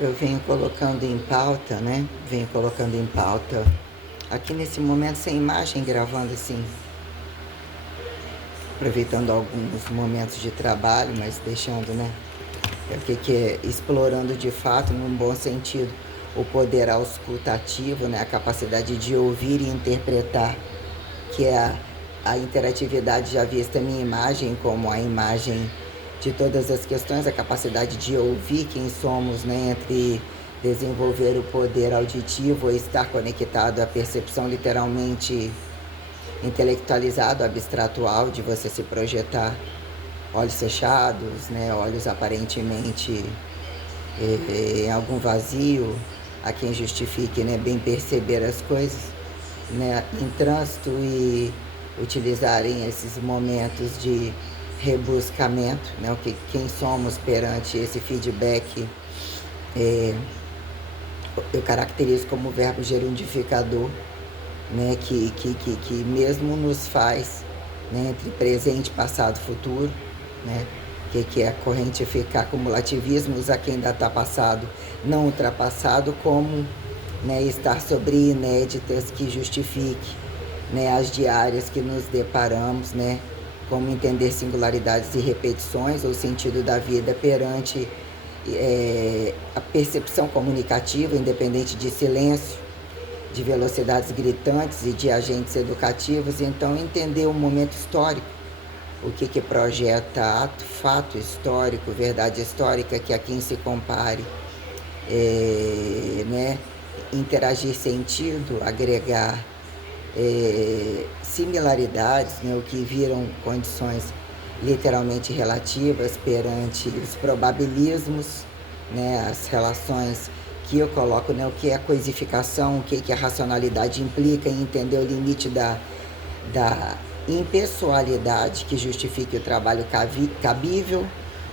Eu venho colocando em pauta, né? Venho colocando em pauta aqui nesse momento sem imagem, gravando assim, aproveitando alguns momentos de trabalho, mas deixando, né? O que é explorando de fato, num bom sentido, o poder auscultativo, né? A capacidade de ouvir e interpretar, que é a interatividade já vista minha imagem como a imagem de todas as questões, a capacidade de ouvir quem somos, né, entre desenvolver o poder auditivo ou estar conectado à percepção literalmente intelectualizado, abstratual, de você se projetar, olhos fechados, né, olhos aparentemente em algum vazio, a quem justifique, né, bem perceber as coisas, né, em trânsito e utilizarem esses momentos de rebuscamento, né, quem somos perante esse feedback, eu caracterizo como verbo gerundificador, né, que mesmo nos faz, né, entre presente, passado, futuro, né, que é correntificar cumulativismos a quem ainda está passado, não ultrapassado, como, né, estar sobre inéditas que justifique, né, as diárias que nos deparamos, né, como entender singularidades e repetições ou sentido da vida perante a percepção comunicativa, independente de silêncio, de velocidades gritantes e de agentes educativos. Então, entender o momento histórico, o que projeta ato, fato histórico, verdade histórica, que a quem se compare, né, interagir sentido, agregar similaridades, né, o que viram condições literalmente relativas perante os probabilismos, né, as relações que eu coloco, né, o que é a coisificação, o que a racionalidade implica em entender o limite da impessoalidade que justifique o trabalho cabível,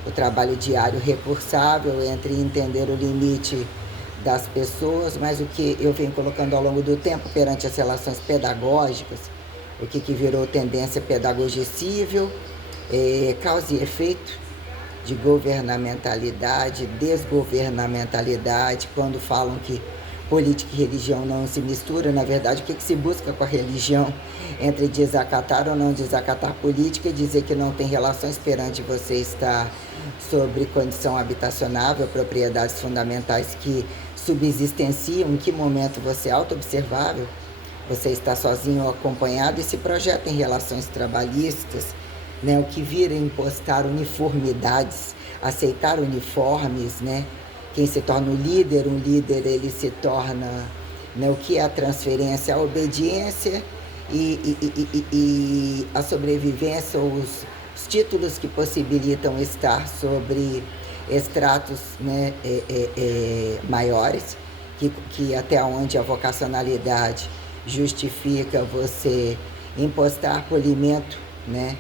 o trabalho diário recursável, entre entender o limite das pessoas, mas o que eu venho colocando ao longo do tempo perante as relações pedagógicas, o que virou tendência pedagogicível, causa e efeito de governamentalidade, desgovernamentalidade, quando falam que política e religião não se misturam, na verdade, o que se busca com a religião entre desacatar ou não desacatar política e dizer que não tem relações perante você estar sobre condição habitacionável, propriedades fundamentais que subsistenciam, em que momento você é auto-observável, você está sozinho ou acompanhado e se projeta em relações trabalhistas, né, o que vira impostar uniformidades, aceitar uniformes, né? Quem se torna um líder ele se torna, né, o que é a transferência, a obediência e a sobrevivência, ou os títulos que possibilitam estar sobre estratos, né, maiores, que até onde a vocacionalidade justifica você impostar polimento, né,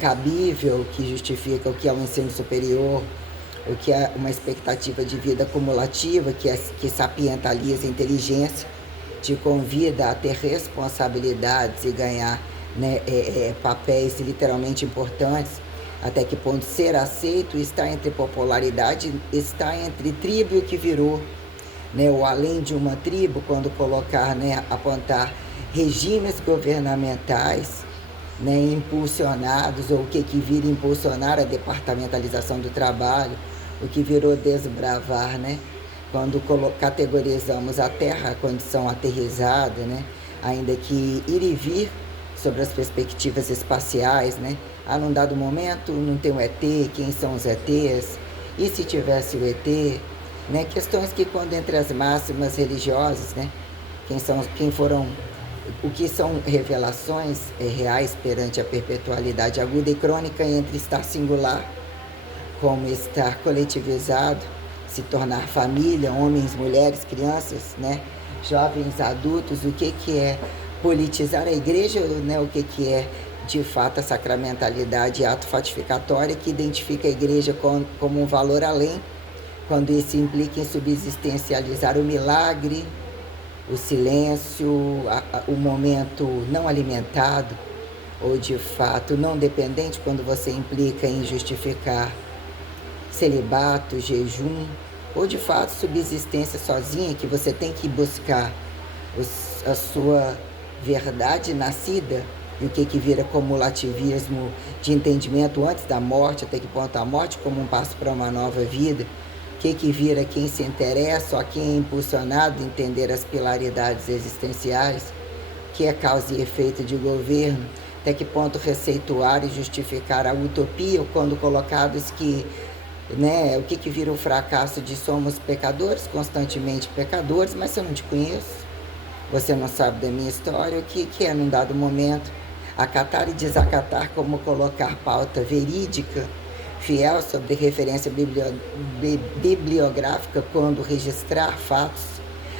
cabível, que justifica o que é o ensino superior, o que é uma expectativa de vida cumulativa, que sapientaliza a inteligência, te convida a ter responsabilidades e ganhar, né, papéis literalmente importantes, até que ponto ser aceito está entre popularidade, está entre tribo e o que virou, né, ou além de uma tribo, quando colocar, né, apontar regimes governamentais, né, impulsionados, ou o que vira impulsionar a departamentalização do trabalho, o que virou desbravar, né, quando categorizamos a Terra, a condição aterrizada, né, ainda que ir e vir sobre as perspectivas espaciais, né, num dado momento não tem o ET, quem são os ETs, e se tivesse o ET, né, questões que quando entre as máximas religiosas, né, quem foram, o que são revelações reais perante a perpetualidade aguda e crônica entre estar singular, como estar coletivizado, se tornar família, homens, mulheres, crianças, né, jovens, adultos, o que é politizar a igreja, né, o que é de fato a sacramentalidade e ato fatificatório que identifica a igreja como um valor além, quando isso implica em subsistencializar o milagre, o silêncio, o momento não alimentado, ou de fato não dependente, quando você implica em justificar celibato, jejum, ou de fato subsistência sozinha, que você tem que buscar a sua verdade nascida, e o que vira cumulativismo de entendimento antes da morte, até que ponto a morte como um passo para uma nova vida, o que vira quem se interessa, ou quem é impulsionado a entender as pilaridades existenciais, que é causa e efeito de governo, até que ponto receituar e justificar a utopia, quando colocados que, né, o que vira o fracasso de somos pecadores, constantemente pecadores, mas se eu não te conheço, você não sabe da minha história, o que é num dado momento acatar e desacatar, como colocar pauta verídica, fiel sobre referência bibliográfica, quando registrar fatos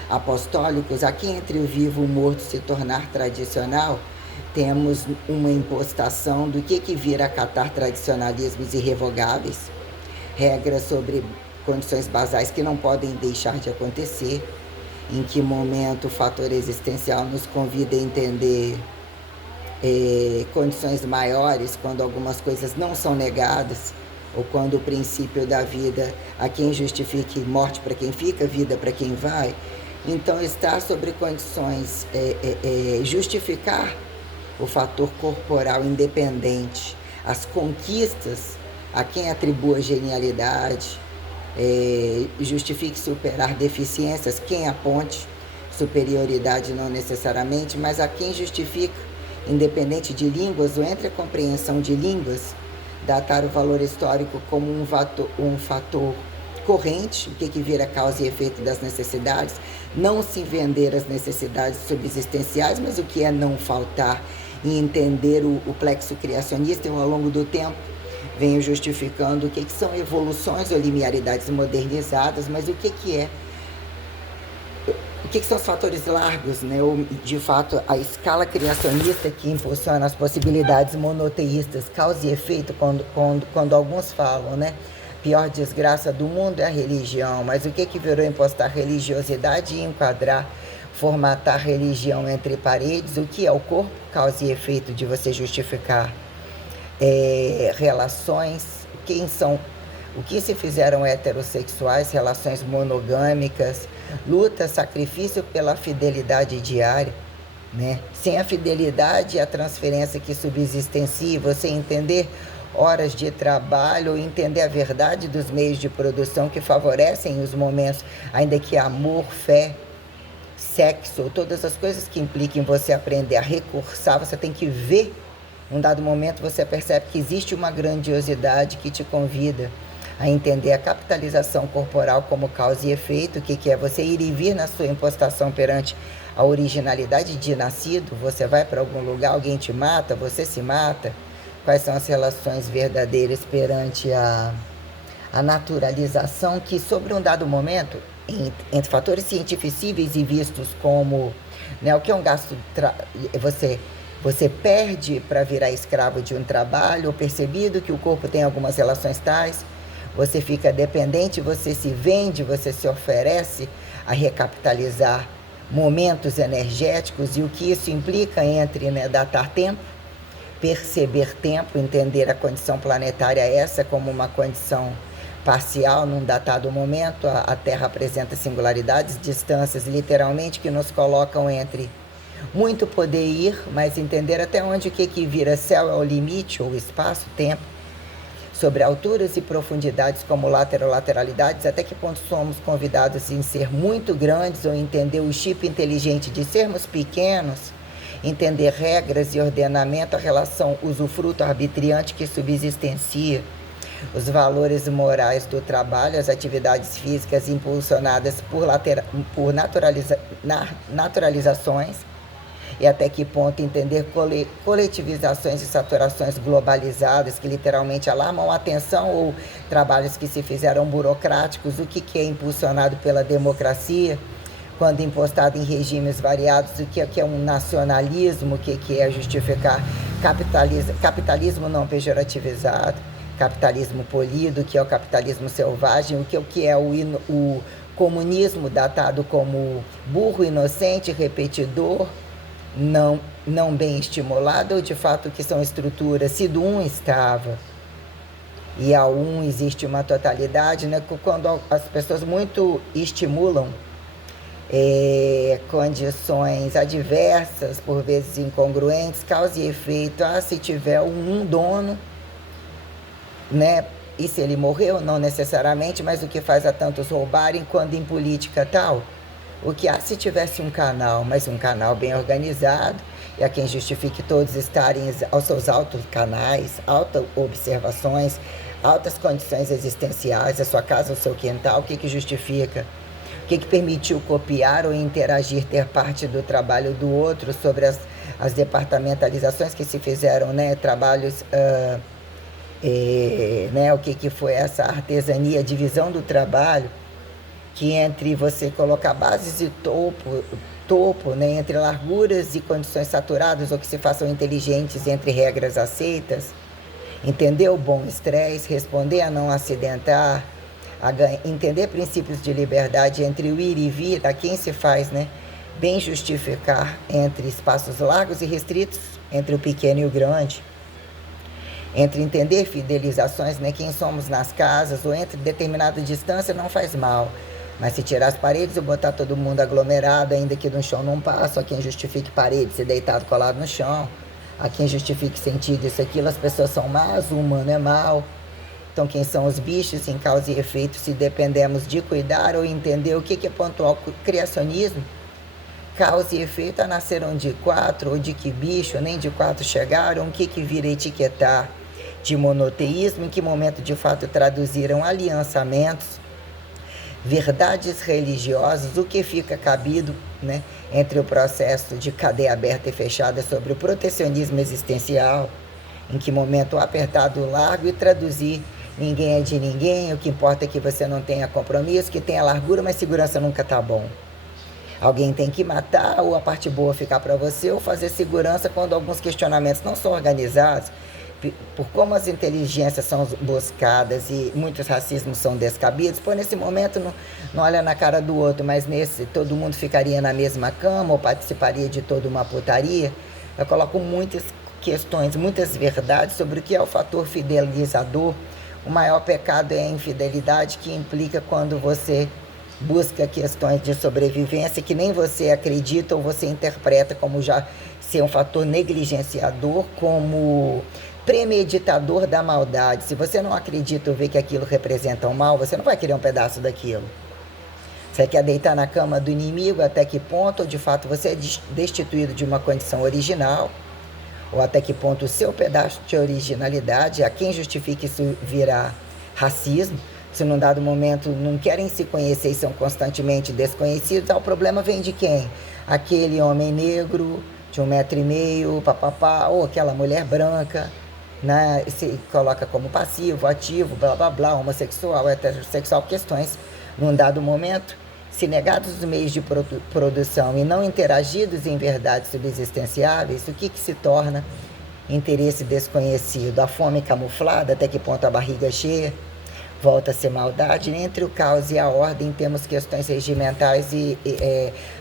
apostólicos, aqui entre o vivo e o morto se tornar tradicional, temos uma impostação do que vira acatar tradicionalismos irrevogáveis, regras sobre condições basais que não podem deixar de acontecer, em que momento o fator existencial nos convida a entender condições maiores, quando algumas coisas não são negadas, ou quando o princípio da vida a quem justifique morte para quem fica, vida para quem vai. Então, estar sobre condições, justificar o fator corporal independente, as conquistas a quem atribua genialidade, justifique superar deficiências, quem aponte superioridade não necessariamente, mas a quem justifica, independente de línguas ou entre a compreensão de línguas, datar o valor histórico como um fator corrente, o que vira causa e efeito das necessidades, não se vender as necessidades subsistenciais, mas o que é não faltar e entender o plexo criacionista. Eu, ao longo do tempo, venho justificando o que são evoluções ou linearidades modernizadas, mas o que são os fatores largos, né? Ou, de fato, a escala criacionista que impulsiona as possibilidades monoteístas, causa e efeito, quando alguns falam, né? Pior desgraça do mundo é a religião, mas o que virou impostar religiosidade e enquadrar, formatar religião entre paredes? O que é o corpo, causa e efeito de você justificar relações? O que se fizeram heterossexuais, relações monogâmicas, luta, sacrifício pela fidelidade diária, né? Sem a fidelidade e a transferência que subsistencia, você entender horas de trabalho, entender a verdade dos meios de produção que favorecem os momentos, ainda que amor, fé, sexo, todas as coisas que impliquem você aprender a recursar, você tem que ver. Num dado momento você percebe que existe uma grandiosidade que te convida a entender a capitalização corporal como causa e efeito, o que é você ir e vir na sua impostação perante a originalidade de nascido. Você vai para algum lugar, alguém te mata, você se mata. Quais são as relações verdadeiras perante a naturalização que, sobre um dado momento, entre fatores cientificíveis e vistos como, né, o que é um gasto, você perde para virar escravo de um trabalho, ou percebido que o corpo tem algumas relações tais, você fica dependente, você se vende, você se oferece a recapitalizar momentos energéticos, e o que isso implica entre, né, datar tempo, perceber tempo, entender a condição planetária essa como uma condição parcial num datado momento. A Terra apresenta singularidades, distâncias literalmente que nos colocam entre muito poder ir, mas entender até onde o que vira céu é o limite, ou espaço, tempo, sobre alturas e profundidades como lateralidades, até que ponto somos convidados em ser muito grandes, ou entender o chip inteligente de sermos pequenos, entender regras e ordenamento, a relação usufruto arbitriante que subsistencia, os valores morais do trabalho, as atividades físicas impulsionadas por naturalizações, e até que ponto entender coletivizações e saturações globalizadas que literalmente alarmam a atenção, ou trabalhos que se fizeram burocráticos, o que é impulsionado pela democracia, quando impostado em regimes variados, o que é um nacionalismo, o que é justificar capitalismo não pejorativizado, capitalismo polido, o que é o capitalismo selvagem, o que é o comunismo datado como burro, inocente, repetidor, não bem estimulado, ou de fato que são estruturas, se do um estava e ao um existe uma totalidade, né? Quando as pessoas muito estimulam condições adversas, por vezes incongruentes, causa e efeito. Se tiver um dono, né? E se ele morreu, não necessariamente, mas o que faz a tantos roubarem quando em política tal? O que se tivesse um canal, mas um canal bem organizado, e a quem justifique todos estarem aos seus altos canais, altas observações, altas condições existenciais, a sua casa, o seu quintal, o que justifica? O que permitiu copiar ou interagir, ter parte do trabalho do outro sobre as departamentalizações que se fizeram, né? Trabalhos, né? O que foi essa artesania, divisão do trabalho, que entre você colocar bases e topo, né? Entre larguras e condições saturadas, ou que se façam inteligentes entre regras aceitas, entender o bom estresse, responder a não acidentar, entender princípios de liberdade entre o ir e vir, a quem se faz, né? Bem justificar entre espaços largos e restritos, entre o pequeno e o grande, entre entender fidelizações, né? Quem somos nas casas, ou entre determinada distância não faz mal. Mas se tirar as paredes e botar todo mundo aglomerado, ainda que no chão não passa, a quem justifique parede, ser deitado colado no chão, a quem justifique sentido isso, aquilo, as pessoas são más, o humano é mau. Então, quem são os bichos em causa e efeito, se dependemos de cuidar ou entender o que é pontual criacionismo? Causa e efeito nasceram de 4, ou de que bicho, nem de 4 chegaram, o que vira etiquetar de monoteísmo, em que momento de fato traduziram aliançamentos, verdades religiosas, o que fica cabido, né, entre o processo de cadeia aberta e fechada sobre o protecionismo existencial, em que momento apertar do largo e traduzir ninguém é de ninguém, o que importa é que você não tenha compromisso, que tenha largura, mas segurança nunca tá bom. Alguém tem que matar, ou a parte boa ficar para você, ou fazer segurança quando alguns questionamentos não são organizados, por como as inteligências são buscadas e muitos racismos são descabidos. Pô, nesse momento não olha na cara do outro, mas nesse todo mundo ficaria na mesma cama ou participaria de toda uma putaria. Eu coloco muitas questões, muitas verdades sobre o que é o fator fidelizador. O maior pecado é a infidelidade, que implica quando você busca questões de sobrevivência que nem você acredita ou você interpreta como já ser um fator negligenciador, como premeditador da maldade. Se você não acredita ou vê que aquilo representa o mal, você não vai querer um pedaço daquilo. Você quer deitar na cama do inimigo, até que ponto, ou de fato você é destituído de uma condição original, ou até que ponto o seu pedaço de originalidade, a quem justifica isso virar racismo, se num dado momento não querem se conhecer e são constantemente desconhecidos, o problema vem de quem? Aquele homem negro de 1,5 m, papapá, ou aquela mulher branca, né? Se coloca como passivo, ativo, blá blá blá, homossexual, heterossexual, questões, num dado momento, se negados os meios de produção e não interagidos em verdades subsistenciáveis, o que se torna interesse desconhecido? A fome camuflada, até que ponto a barriga cheia volta a ser maldade. Entre o caos e a ordem, temos questões regimentais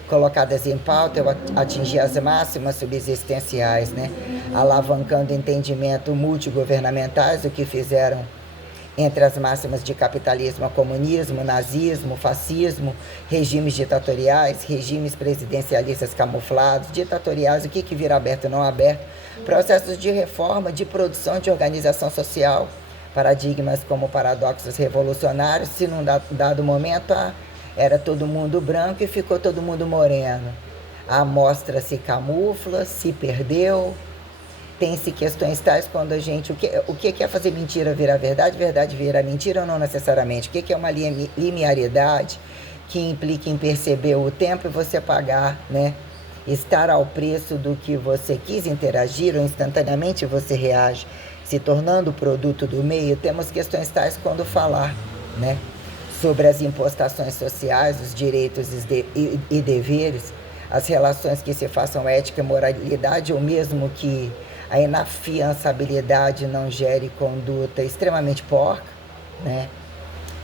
colocadas em pauta, eu atingir as máximas subsistenciais, né? Alavancando entendimento multigovernamentais, o que fizeram entre as máximas de capitalismo, comunismo, nazismo, fascismo, regimes ditatoriais, regimes presidencialistas camuflados, ditatoriais, o que vira aberto e não aberto, processos de reforma, de produção, de organização social, paradigmas como paradoxos revolucionários. Se num dado momento era todo mundo branco e ficou todo mundo moreno, a amostra se camufla, se perdeu. Tem-se questões tais quando a gente... O que é fazer mentira virar verdade, verdade virar mentira ou não necessariamente? O que é uma linearidade que implica em perceber o tempo e você pagar, né? Estar ao preço do que você quis interagir, ou instantaneamente você reage, se tornando produto do meio. Temos questões tais quando falar, né, sobre as impostações sociais, os direitos e deveres, as relações que se façam ética e moralidade, ou mesmo que a inafiançabilidade não gere conduta extremamente porca, né?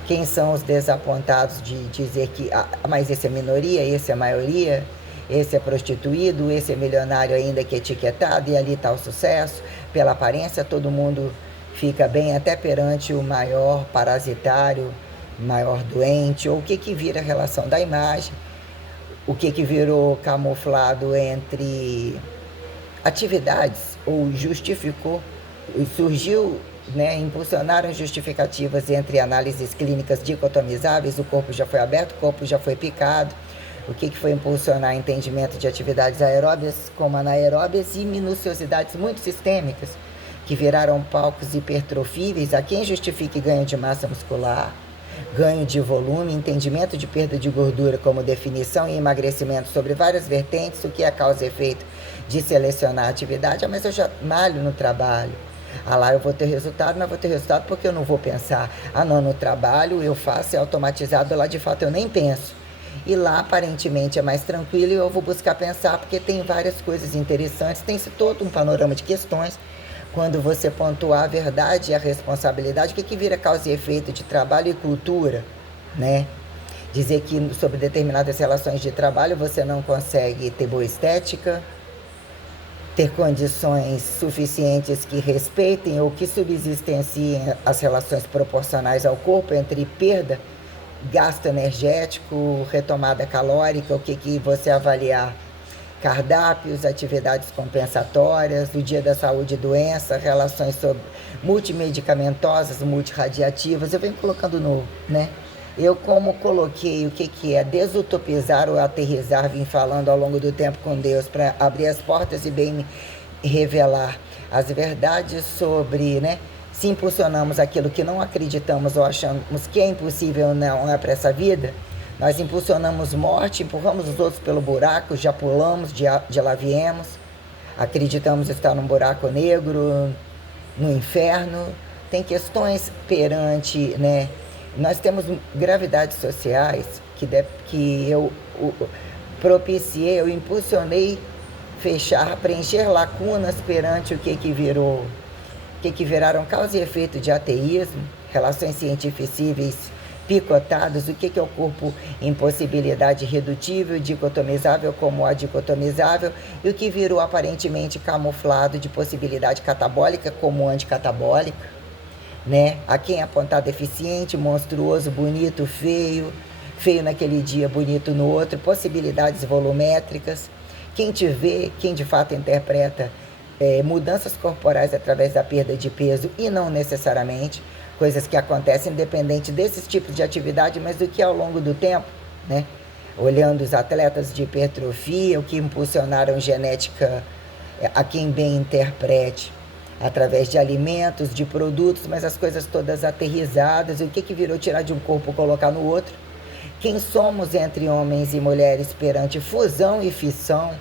Quem são os desapontados de dizer que mas esse é minoria, esse é maioria, esse é prostituído, esse é milionário ainda que etiquetado, e ali está o sucesso, pela aparência todo mundo fica bem até perante o maior parasitário, maior doente, ou o que vira a relação da imagem, o que virou camuflado entre atividades, ou justificou, surgiu, né, impulsionaram justificativas entre análises clínicas dicotomizáveis, o corpo já foi aberto, o corpo já foi picado, o que foi impulsionar entendimento de atividades aeróbias como anaeróbias e minuciosidades muito sistêmicas, que viraram palcos hipertrofíveis a quem justifique ganho de massa muscular, ganho de volume, entendimento de perda de gordura como definição e emagrecimento sobre várias vertentes, o que é causa e efeito de selecionar a atividade. Mas eu já malho no trabalho. Lá eu vou ter resultado, mas vou ter resultado porque eu não vou pensar. Não, no trabalho eu faço, é automatizado, lá de fato eu nem penso. E lá aparentemente é mais tranquilo e eu vou buscar pensar porque tem várias coisas interessantes, tem-se todo um panorama de questões. Quando você pontuar a verdade e a responsabilidade, o que vira causa e efeito de trabalho e cultura, né? Dizer que sobre determinadas relações de trabalho você não consegue ter boa estética, ter condições suficientes que respeitem ou que subsistenciem as relações proporcionais ao corpo entre perda, gasto energético, retomada calórica, o que você avaliar. Cardápios, atividades compensatórias, o Dia da Saúde e Doença, relações sobre multimedicamentosas, multirradiativas. Eu venho colocando no, né? Eu como coloquei o que é desutopizar ou aterrissar, vim falando ao longo do tempo com Deus para abrir as portas e bem revelar as verdades sobre, né? Se impulsionamos aquilo que não acreditamos ou achamos que é impossível, não é para essa vida, nós impulsionamos morte, empurramos os outros pelo buraco, já pulamos, de lá viemos, acreditamos estar num buraco negro, no inferno. Tem questões perante, né? Nós temos gravidades sociais que eu propiciei, eu impulsionei fechar, preencher lacunas perante o que virou, que viraram causa e efeito de ateísmo, relações cientificíveis picotadas, o que é o corpo em possibilidade redutível, dicotomizável como adicotomizável, e o que virou aparentemente camuflado de possibilidade catabólica como anticatabólica, né? A quem apontar deficiente, monstruoso, bonito, feio, feio naquele dia, bonito no outro, possibilidades volumétricas. Quem te vê, quem de fato interpreta mudanças corporais através da perda de peso e não necessariamente, coisas que acontecem independente desses tipos de atividade, mas do que ao longo do tempo, né? Olhando os atletas de hipertrofia, o que impulsionaram genética a quem bem interprete, através de alimentos, de produtos, mas as coisas todas aterrizadas, o que virou tirar de um corpo e colocar no outro. Quem somos entre homens e mulheres perante fusão e fissão,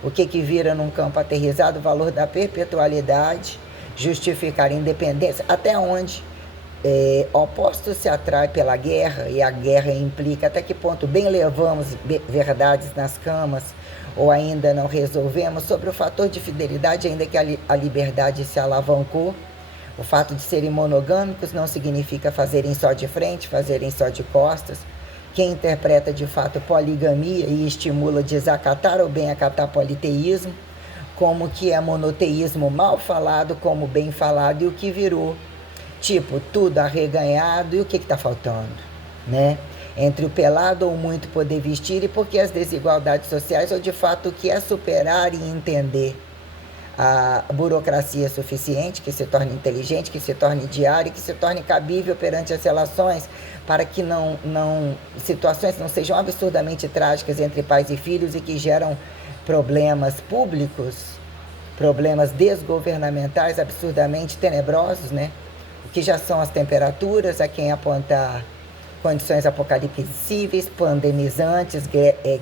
o que vira num campo aterrizado, o valor da perpetualidade, justificar independência, até onde opostos se atraem pela guerra, e a guerra implica até que ponto bem levamos verdades nas camas, ou ainda não resolvemos, sobre o fator de fidelidade, ainda que a liberdade se alavancou. O fato de serem monogâmicos não significa fazerem só de frente, fazerem só de costas. Quem interpreta de fato poligamia e estimula desacatar ou bem acatar politeísmo, como que é monoteísmo mal falado como bem falado, e o que virou tipo tudo arreganhado, e o que está faltando, né? Entre o pelado ou muito poder vestir, e porque as desigualdades sociais, ou de fato o que é superar e entender a burocracia suficiente, que se torne inteligente, que se torne diária, que se torne cabível perante as relações, para que situações não sejam absurdamente trágicas entre pais e filhos e que geram problemas públicos, problemas desgovernamentais absurdamente tenebrosos, né? O que já são as temperaturas, a quem apontar condições apocalipsíveis, pandemizantes,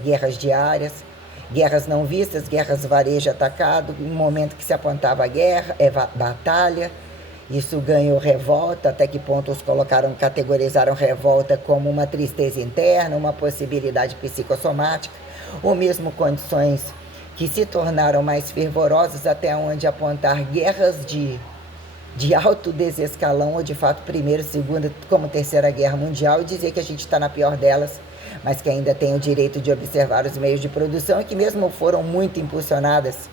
guerras diárias, guerras não vistas, guerras varejo atacado, no momento que se apontava a guerra, batalha. Isso ganhou revolta, até que ponto os categorizaram revolta como uma tristeza interna, uma possibilidade psicossomática, ou mesmo condições que se tornaram mais fervorosas, até onde apontar guerras de alto desescalão, ou de fato primeira, segunda, como terceira guerra mundial, e dizer que a gente está na pior delas, mas que ainda tem o direito de observar os meios de produção, e que mesmo foram muito impulsionadas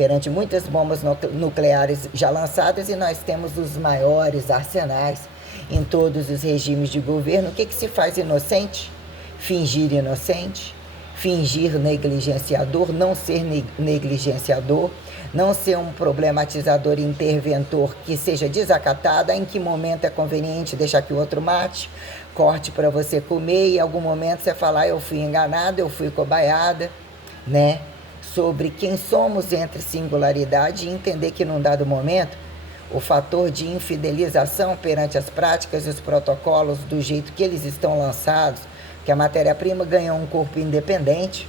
perante muitas bombas nucleares já lançadas, e nós temos os maiores arsenais em todos os regimes de governo. O que se faz inocente? Fingir inocente, fingir negligenciador, não ser negligenciador, não ser um problematizador interventor que seja desacatado. Em que momento é conveniente deixar que o outro mate, corte para você comer, e em algum momento você falar: eu fui enganado, eu fui cobaiada, né? Sobre quem somos entre singularidade, e entender que num dado momento o fator de infidelização perante as práticas e os protocolos do jeito que eles estão lançados, que a matéria-prima ganhou um corpo independente,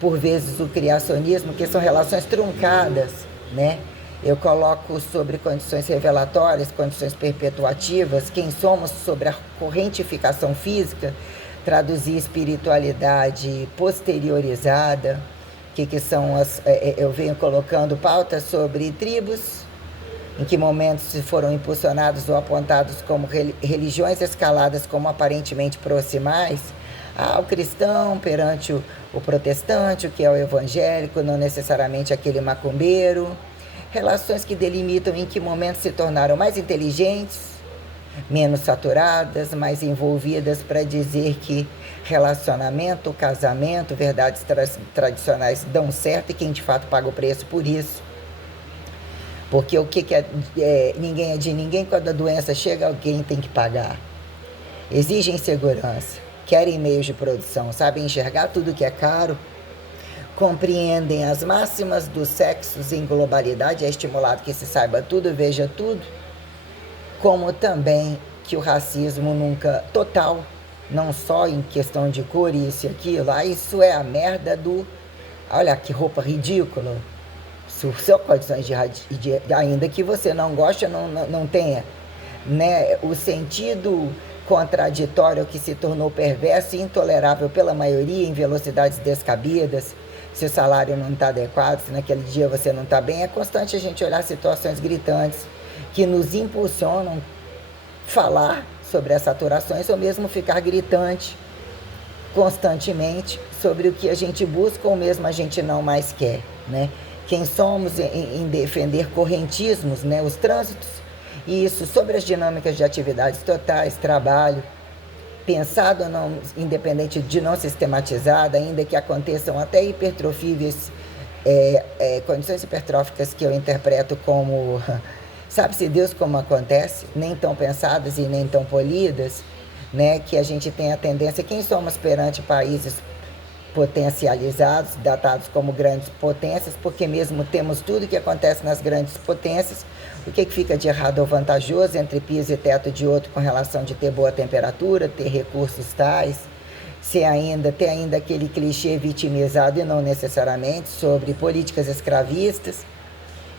por vezes o criacionismo, que são relações truncadas, né? Eu coloco sobre condições revelatórias, condições perpetuativas, quem somos sobre a correntificação física, traduzir espiritualidade posteriorizada, que são eu venho colocando pautas sobre tribos, em que momentos se foram impulsionados ou apontados como religiões escaladas como aparentemente proximais ao cristão perante o protestante, o que é o evangélico, não necessariamente aquele macumbeiro. Relações que delimitam em que momentos se tornaram mais inteligentes, menos saturadas, mais envolvidas, para dizer que relacionamento, casamento, verdades tradicionais dão certo, e quem de fato paga o preço por isso. Porque o que ninguém é de ninguém, quando a doença chega, alguém tem que pagar. Exigem segurança, querem meios de produção, sabem enxergar tudo que é caro, compreendem as máximas dos sexos em globalidade, é estimulado que se saiba tudo, veja tudo, como também que o racismo nunca total, não só em questão de cor, isso e aquilo, isso é a merda do... Olha que roupa ridícula. São condições de ainda que você não goste, não tenha, né, o sentido contraditório que se tornou perverso e intolerável pela maioria em velocidades descabidas. Se o salário não está adequado, se naquele dia você não está bem, é constante a gente olhar situações gritantes que nos impulsionam falar sobre as saturações, ou mesmo ficar gritante constantemente sobre o que a gente busca ou mesmo a gente não mais quer, né? Quem somos em defender correntismos, né? Os trânsitos, e isso sobre as dinâmicas de atividades totais, trabalho, pensado ou não, independente de não sistematizada, ainda que aconteçam até hipertrofíveis, condições hipertróficas que eu interpreto como... Sabe-se Deus como acontece, nem tão pensadas e nem tão polidas, né? Que a gente tem a tendência, quem somos perante países potencializados, datados como grandes potências, porque mesmo temos tudo que acontece nas grandes potências, o que fica de errado ou vantajoso entre piso e teto de outro com relação de ter boa temperatura, ter recursos tais, ter ainda aquele clichê vitimizado e não necessariamente sobre políticas escravistas,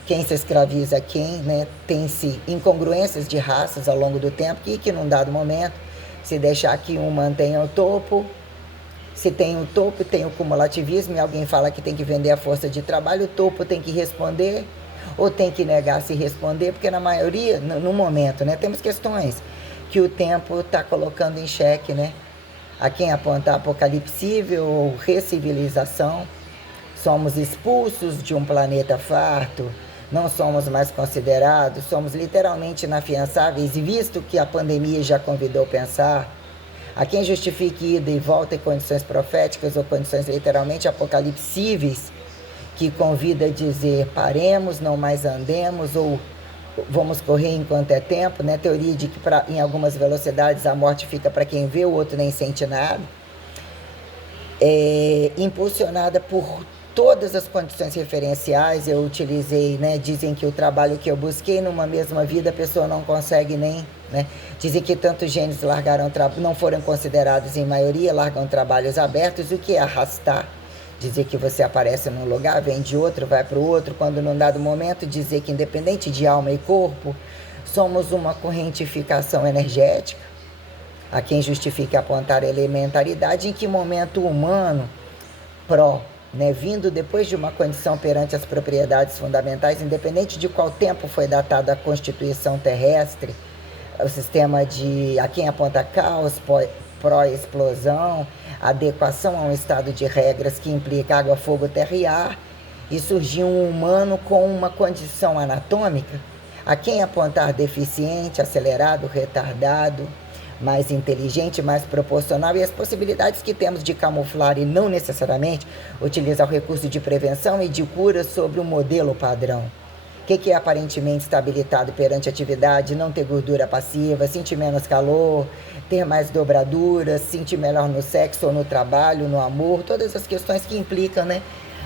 quem se escraviza quem, né? Tem-se incongruências de raças ao longo do tempo, que num dado momento, se deixar que um mantenha o topo, se tem o topo, tem o cumulativismo, e alguém fala que tem que vender a força de trabalho, o topo tem que responder, ou tem que negar se responder, porque na maioria, no momento, né, temos questões que o tempo está colocando em xeque, né? A quem aponta apocalipsível ou recivilização, somos expulsos de um planeta farto, não somos mais considerados, somos literalmente inafiançáveis, visto que a pandemia já convidou a pensar. A quem justifique ida e volta em condições proféticas ou condições literalmente apocalipsíveis, que convida a dizer paremos, não mais andemos, ou vamos correr enquanto é tempo, né? Teoria de que em algumas velocidades a morte fica para quem vê, o outro nem sente nada. Impulsionada por todas as condições referenciais, eu utilizei, né? Dizem que o trabalho que eu busquei numa mesma vida a pessoa não consegue nem, né? Dizem que tantos gênios não foram considerados em maioria, largam trabalhos abertos. O que é arrastar? Dizer que você aparece num lugar, vem de outro, vai para o outro, quando num dado momento dizer que independente de alma e corpo, somos uma correntificação energética. A quem justifica apontar a elementaridade, em que momento humano né, vindo depois de uma condição perante as propriedades fundamentais, independente de qual tempo foi datada a constituição terrestre, o sistema a quem aponta caos, pró-explosão, adequação a um estado de regras que implica água, fogo, terra e ar, e surgiu um humano com uma condição anatômica a quem apontar deficiente, acelerado, retardado, mais inteligente, mais proporcional, e as possibilidades que temos de camuflar e não necessariamente utilizar o recurso de prevenção e de cura sobre um modelo padrão. O que é aparentemente estabilitado perante a atividade, não ter gordura passiva, sentir menos calor, ter mais dobraduras, sentir melhor no sexo ou no trabalho, no amor, todas as questões que implicam, né?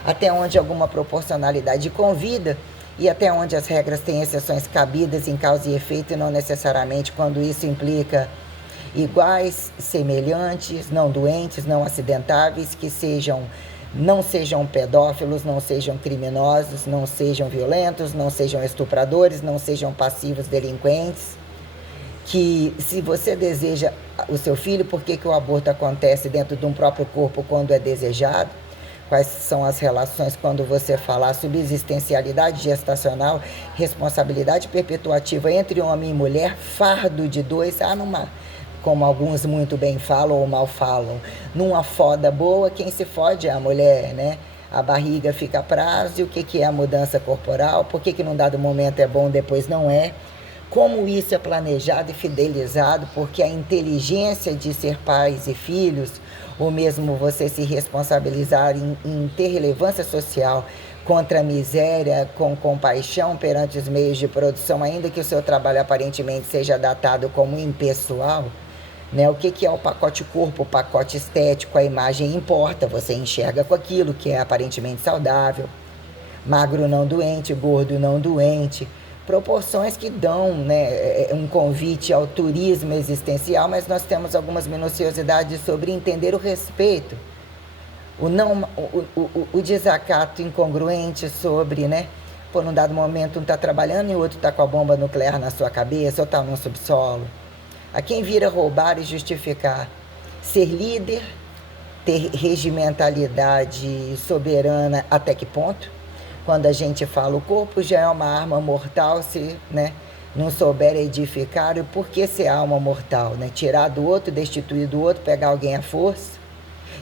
Até onde alguma proporcionalidade convida e até onde as regras têm exceções cabidas em causa e efeito e não necessariamente quando isso implica iguais, semelhantes, não doentes, não acidentáveis, que não sejam pedófilos, não sejam criminosos, não sejam violentos, não sejam estupradores, não sejam passivos delinquentes. Que se você deseja o seu filho, por que o aborto acontece dentro de um próprio corpo quando é desejado? Quais são as relações quando você falar subsistencialidade gestacional, responsabilidade perpetuativa entre homem e mulher, fardo de dois, como alguns muito bem falam ou mal falam, numa foda boa, quem se fode é a mulher, né? A barriga fica a prazo, e o que é a mudança corporal, por que num dado momento é bom, depois não é, como isso é planejado e fidelizado, porque a inteligência de ser pais e filhos, ou mesmo você se responsabilizar em ter relevância social contra a miséria, com compaixão perante os meios de produção, ainda que o seu trabalho aparentemente seja datado como impessoal, né? O que é o pacote corpo, o pacote estético, a imagem importa, você enxerga com aquilo que é aparentemente saudável, magro não doente, gordo não doente, proporções que dão, né, um convite ao turismo existencial, mas nós temos algumas minuciosidades sobre entender o respeito, o desacato incongruente sobre, né, por um dado momento um está trabalhando e o outro está com a bomba nuclear na sua cabeça ou está num subsolo. A quem vira roubar e justificar, ser líder, ter regimentalidade soberana, até que ponto? Quando a gente fala o corpo já é uma arma mortal, se, né, não souber edificar, e por que ser alma mortal? Né? Tirar do outro, destituir do outro, pegar alguém à força?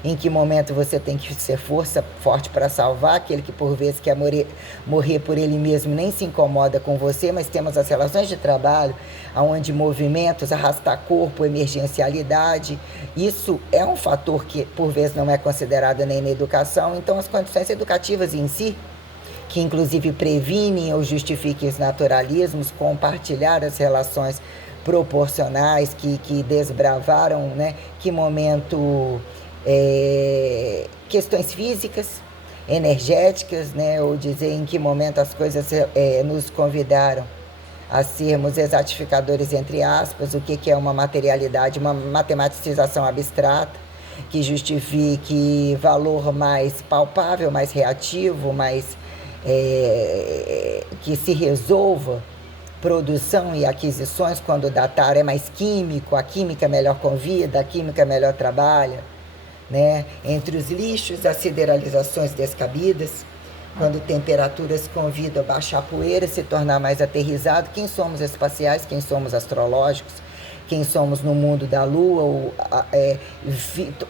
Em que momento você tem que ser força forte para salvar, aquele que por vezes quer morrer por ele mesmo, nem se incomoda com você, mas temos as relações de trabalho, onde movimentos, arrastar corpo, emergencialidade, isso é um fator que por vezes não é considerado nem na educação, então as condições educativas em si, que inclusive previnem ou justifiquem os naturalismos, compartilhar as relações proporcionais que desbravaram, né, que momento... questões físicas, energéticas, né, ou dizer em que momento as coisas nos convidaram a sermos exatificadores, entre aspas, o que é uma materialidade, uma matematicização abstrata, que justifique valor mais palpável, mais reativo, mais que se resolva produção e aquisições, quando o datar é mais químico, a química melhor convida, a química melhor trabalha. Né? Entre os lixos, as sideralizações descabidas, quando temperaturas convidam a baixar a poeira, se tornar mais aterrizado, quem somos espaciais, quem somos astrológicos, quem somos no mundo da lua,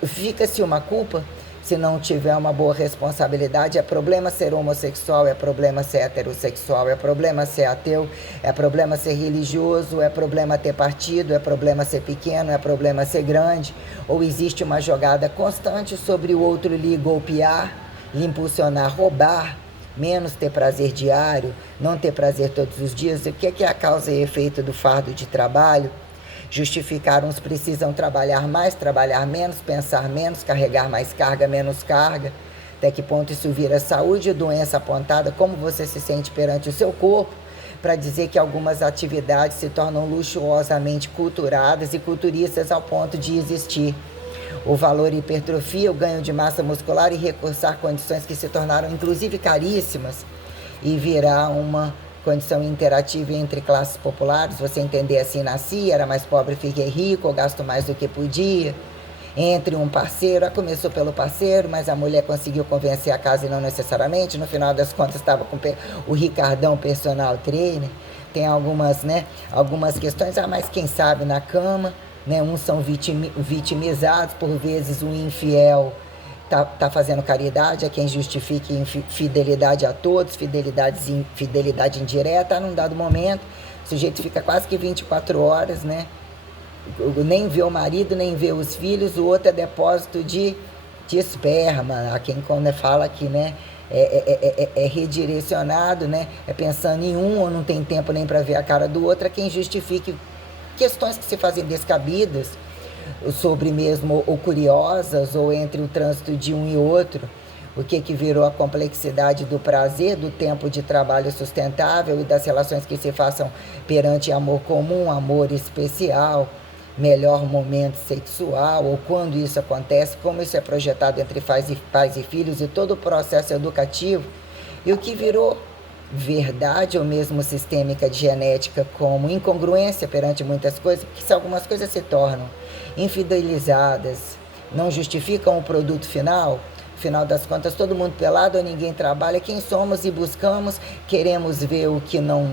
fica-se uma culpa se não tiver uma boa responsabilidade. É problema ser homossexual, é problema ser heterossexual, é problema ser ateu, é problema ser religioso, é problema ter partido, é problema ser pequeno, é problema ser grande, ou existe uma jogada constante sobre o outro lhe golpear, lhe impulsionar, roubar, menos ter prazer diário, não ter prazer todos os dias. O que é a causa e efeito do fardo de trabalho? Justificar, uns precisam trabalhar mais, trabalhar menos, pensar menos, carregar mais carga, menos carga. Até que ponto isso vira saúde, doença apontada, como você se sente perante o seu corpo, para dizer que algumas atividades se tornam luxuosamente culturadas e culturistas ao ponto de existir. O valor hipertrofia, o ganho de massa muscular e recursar condições que se tornaram inclusive caríssimas e virar uma condição interativa entre classes populares, você entender assim, nasci, era mais pobre, fiquei rico, ou gasto mais do que podia, entre um parceiro, começou pelo parceiro, mas a mulher conseguiu convencer a casa e não necessariamente, no final das contas estava com o Ricardão personal trainer, tem algumas, né, algumas questões, mas quem sabe na cama, né, uns são vitimizados, por vezes o infiel tá fazendo caridade, é quem justifica fidelidade a todos, fidelidade indireta. Num dado momento, o sujeito fica quase que 24 horas, né? Nem vê o marido, nem vê os filhos, o outro é depósito de esperma, a quem quando fala que, né, é redirecionado, né, é pensando em um ou não tem tempo nem para ver a cara do outro, é quem justifique questões que se fazem descabidas, sobre mesmo ou curiosas, ou entre o trânsito de um e outro, o que virou a complexidade do prazer, do tempo de trabalho sustentável e das relações que se façam perante amor comum, amor especial, melhor momento sexual, ou quando isso acontece, como isso é projetado entre pais e filhos e todo o processo educativo, e o que virou verdade ou mesmo sistêmica de genética como incongruência perante muitas coisas, porque se algumas coisas se tornam infidelizadas, não justificam o produto final das contas, todo mundo pelado ou ninguém trabalha, quem somos e buscamos, queremos ver o que não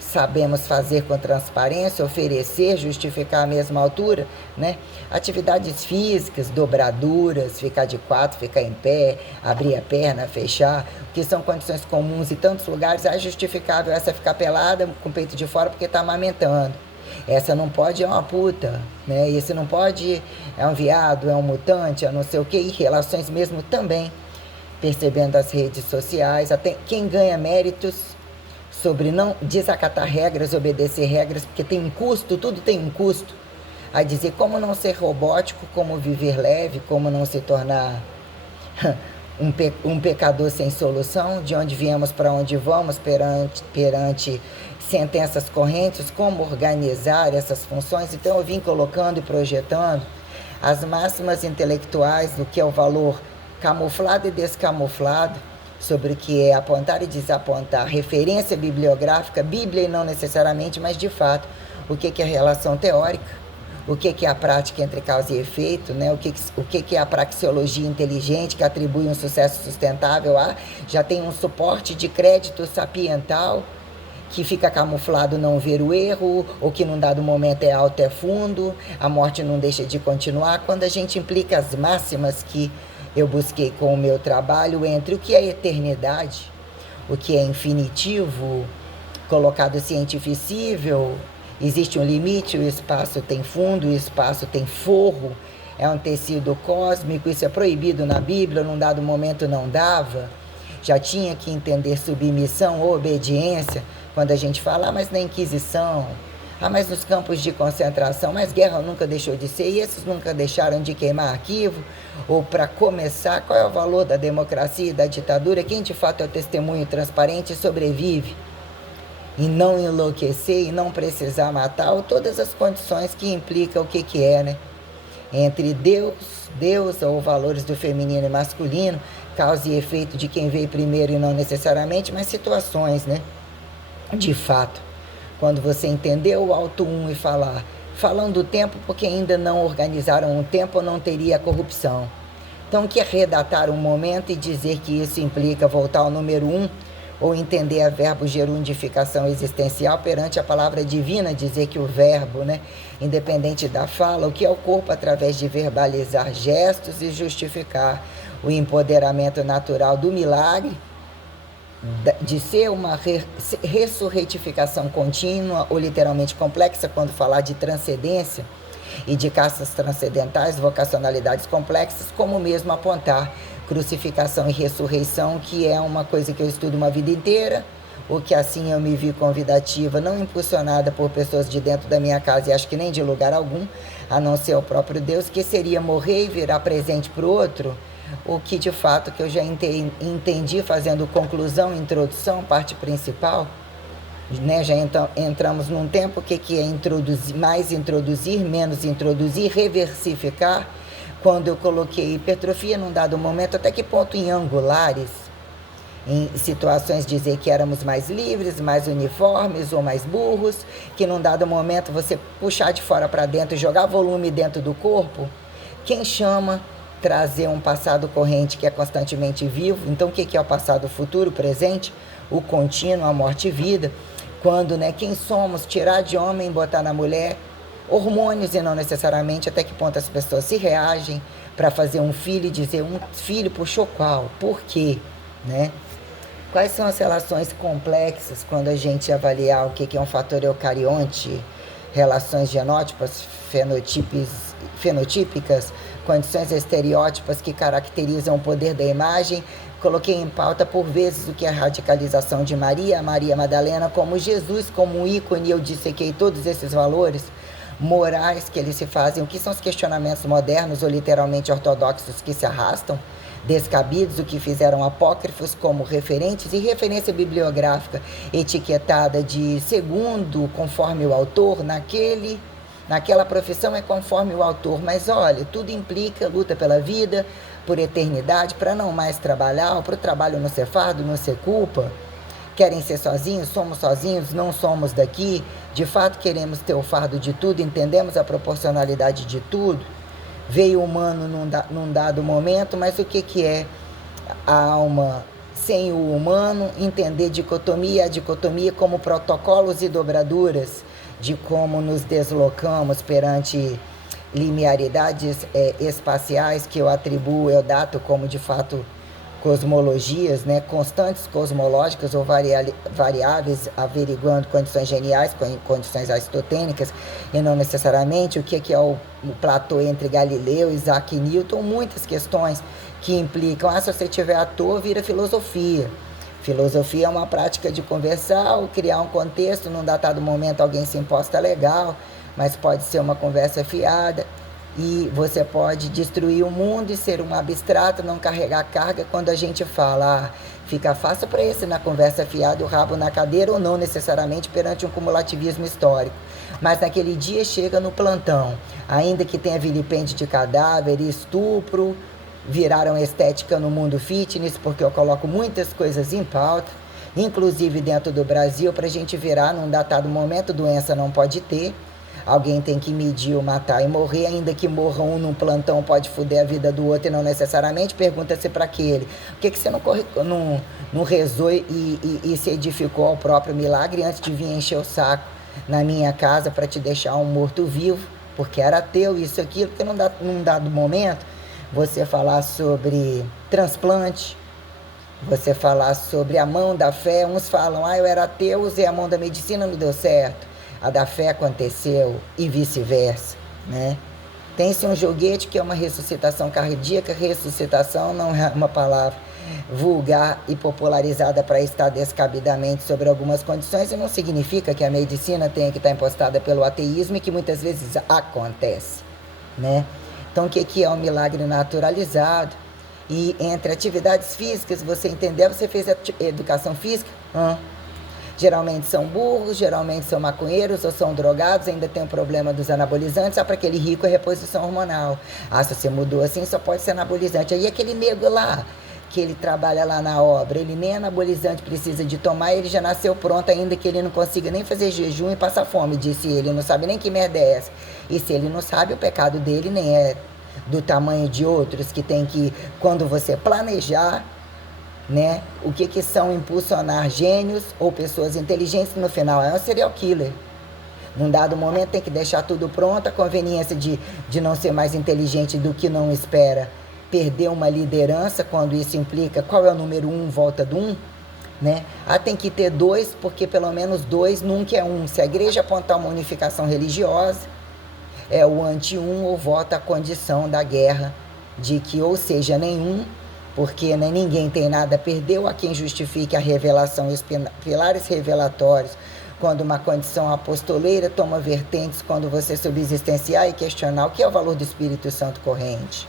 sabemos fazer com transparência, oferecer, justificar a mesma altura, né? Atividades físicas, dobraduras, ficar de quatro, ficar em pé, abrir a perna, fechar, que são condições comuns em tantos lugares. É justificável essa ficar pelada com o peito de fora porque está amamentando. Essa não pode, é uma puta, né? Esse não pode, é um viado, é um mutante, é não sei o que, e relações mesmo também, percebendo as redes sociais, até quem ganha méritos sobre não desacatar regras, obedecer regras, porque tem um custo, tudo tem um custo. A dizer como não ser robótico, como viver leve, como não se tornar um pecador sem solução, de onde viemos para onde vamos perante sentenças correntes, como organizar essas funções. Então eu vim colocando e projetando as máximas intelectuais do que é o valor camuflado e descamuflado, sobre o que é apontar e desapontar, referência bibliográfica, Bíblia e não necessariamente, mas de fato, o que é relação teórica, o que é a prática entre causa e efeito, né? O que é a praxeologia inteligente que atribui um sucesso sustentável a, já tem um suporte de crédito sapiental, que fica camuflado não ver o erro, ou que num dado momento é alto, é fundo, a morte não deixa de continuar, quando a gente implica as máximas que eu busquei com o meu trabalho entre o que é eternidade, o que é infinitivo, colocado cientificível, existe um limite, o espaço tem fundo, o espaço tem forro, é um tecido cósmico, isso é proibido na Bíblia, num dado momento não dava, já tinha que entender submissão ou obediência, quando a gente fala, mas na Inquisição, mas nos campos de concentração, mas guerra nunca deixou de ser, e esses nunca deixaram de queimar arquivo, ou para começar, qual é o valor da democracia e da ditadura, quem de fato é o testemunho transparente sobrevive, e não enlouquecer, e não precisar matar, ou todas as condições que implicam o que é, né? Entre Deus, ou valores do feminino e masculino, causa e efeito de quem veio primeiro e não necessariamente, mas situações, né? De fato, quando você entendeu o alto um e falando do tempo porque ainda não organizaram um tempo, não teria corrupção. Então, o que é redatar um momento e dizer que isso implica voltar ao número um, ou entender a verbo gerundificação existencial perante a palavra divina, dizer que o verbo, né, independente da fala, o que é o corpo através de verbalizar gestos e justificar o empoderamento natural do milagre, de ser uma ressurretificação contínua ou literalmente complexa, quando falar de transcendência e de castas transcendentais, vocacionalidades complexas, como mesmo apontar crucificação e ressurreição, que é uma coisa que eu estudo uma vida inteira, ou que assim eu me vi convidativa, não impulsionada por pessoas de dentro da minha casa e acho que nem de lugar algum, a não ser o próprio Deus, que seria morrer e virar presente para o outro, o que de fato que eu já entendi fazendo conclusão, introdução, parte principal, né? Já entramos num tempo que é introduzir, mais introduzir, menos introduzir, reversificar. Quando eu coloquei hipertrofia num dado momento, até que ponto em angulares, em situações dizer que éramos mais livres, mais uniformes ou mais burros, que num dado momento você puxar de fora para dentro e jogar volume dentro do corpo, quem chama trazer um passado corrente que é constantemente vivo. Então, o que é o passado, o futuro, o presente, o contínuo, a morte e vida? Quando, né, quem somos, tirar de homem e botar na mulher, hormônios e não necessariamente, até que ponto as pessoas se reagem, para fazer um filho e dizer um filho puxou qual? Por quê? Né? Quais são as relações complexas quando a gente avaliar o que é um fator eucarionte, relações genótipas, fenotípicas, condições estereótipas que caracterizam o poder da imagem? Coloquei em pauta por vezes o que é a radicalização de Maria Madalena, como Jesus, como um ícone. Eu dissequei todos esses valores morais que eles se fazem, o que são os questionamentos modernos ou literalmente ortodoxos que se arrastam, descabidos, o que fizeram apócrifos como referentes e referência bibliográfica etiquetada de segundo, conforme o autor, naquela profissão é conforme o autor, mas olha, tudo implica luta pela vida, por eternidade, para não mais trabalhar, para o trabalho não ser fardo, não ser culpa. Querem ser sozinhos, somos sozinhos, não somos daqui. De fato, queremos ter o fardo de tudo, entendemos a proporcionalidade de tudo. Veio o humano num dado momento, mas o que é a alma sem o humano? Entender a dicotomia como protocolos e dobraduras de como nos deslocamos perante linearidades espaciais que eu dato como de fato cosmologias, né, constantes cosmológicas ou variáveis, averiguando condições geniais, condições aristotênicas, e não necessariamente o que é o platô entre Galileu, Isaac e Newton, muitas questões que implicam, se você tiver à toa, vira filosofia. Filosofia é uma prática de conversar ou criar um contexto, num datado momento alguém se imposta legal, mas pode ser uma conversa fiada. E você pode destruir o mundo e ser um abstrato, não carregar carga quando a gente fala. Fica fácil para esse na conversa fiada, o rabo na cadeira ou não necessariamente perante um cumulativismo histórico. Mas naquele dia chega no plantão, ainda que tenha vilipêndio de cadáver e estupro, viraram estética no mundo fitness, porque eu coloco muitas coisas em pauta, inclusive dentro do Brasil, para a gente virar num datado momento, doença não pode ter. Alguém tem que medir o matar e morrer, ainda que morra um num plantão, pode foder a vida do outro e não necessariamente. Pergunta-se para aquele. Por que você não rezou e se edificou ao próprio milagre antes de vir encher o saco na minha casa para te deixar um morto-vivo? Porque era teu, isso, aquilo. Porque num dado momento, você falar sobre transplante, você falar sobre a mão da fé. Uns falam, eu era ateu, usei a mão da medicina, não deu certo. A da fé aconteceu e vice-versa, né? Tem-se um joguete que é uma ressuscitação cardíaca. Ressuscitação não é uma palavra vulgar e popularizada para estar descabidamente sobre algumas condições, e não significa que a medicina tenha que estar impostada pelo ateísmo, e que muitas vezes acontece, né? Então, o que é um milagre naturalizado? E entre atividades físicas, você entendeu? Você fez educação física? Geralmente são burros, geralmente são maconheiros ou são drogados, ainda tem o problema dos anabolizantes. Para aquele rico é reposição hormonal. Se você mudou assim, só pode ser anabolizante. Aí aquele nego lá, que ele trabalha lá na obra, ele nem anabolizante precisa de tomar, ele já nasceu pronto, ainda que ele não consiga nem fazer jejum e passar fome, disse ele. Não sabe nem que merda é essa. E se ele não sabe, o pecado dele nem é do tamanho de outros, que tem que, quando você planejar, né, o que são impulsionar gênios ou pessoas inteligentes, no final é um serial killer. Num dado momento tem que deixar tudo pronto. A conveniência de não ser mais inteligente do que não espera, perder uma liderança, quando isso implica qual é o número 1, volta do 1, né? Tem que ter 2, porque pelo menos 2 nunca é 1. Se a igreja apontar uma unificação religiosa, é o anti-1, ou vota a condição da guerra, de que ou seja nenhum, porque ninguém tem nada a perder, ou a quem justifique a revelação, os pilares revelatórios, quando uma condição apostoleira toma vertentes, quando você subsistenciar e questionar o que é o valor do Espírito Santo corrente.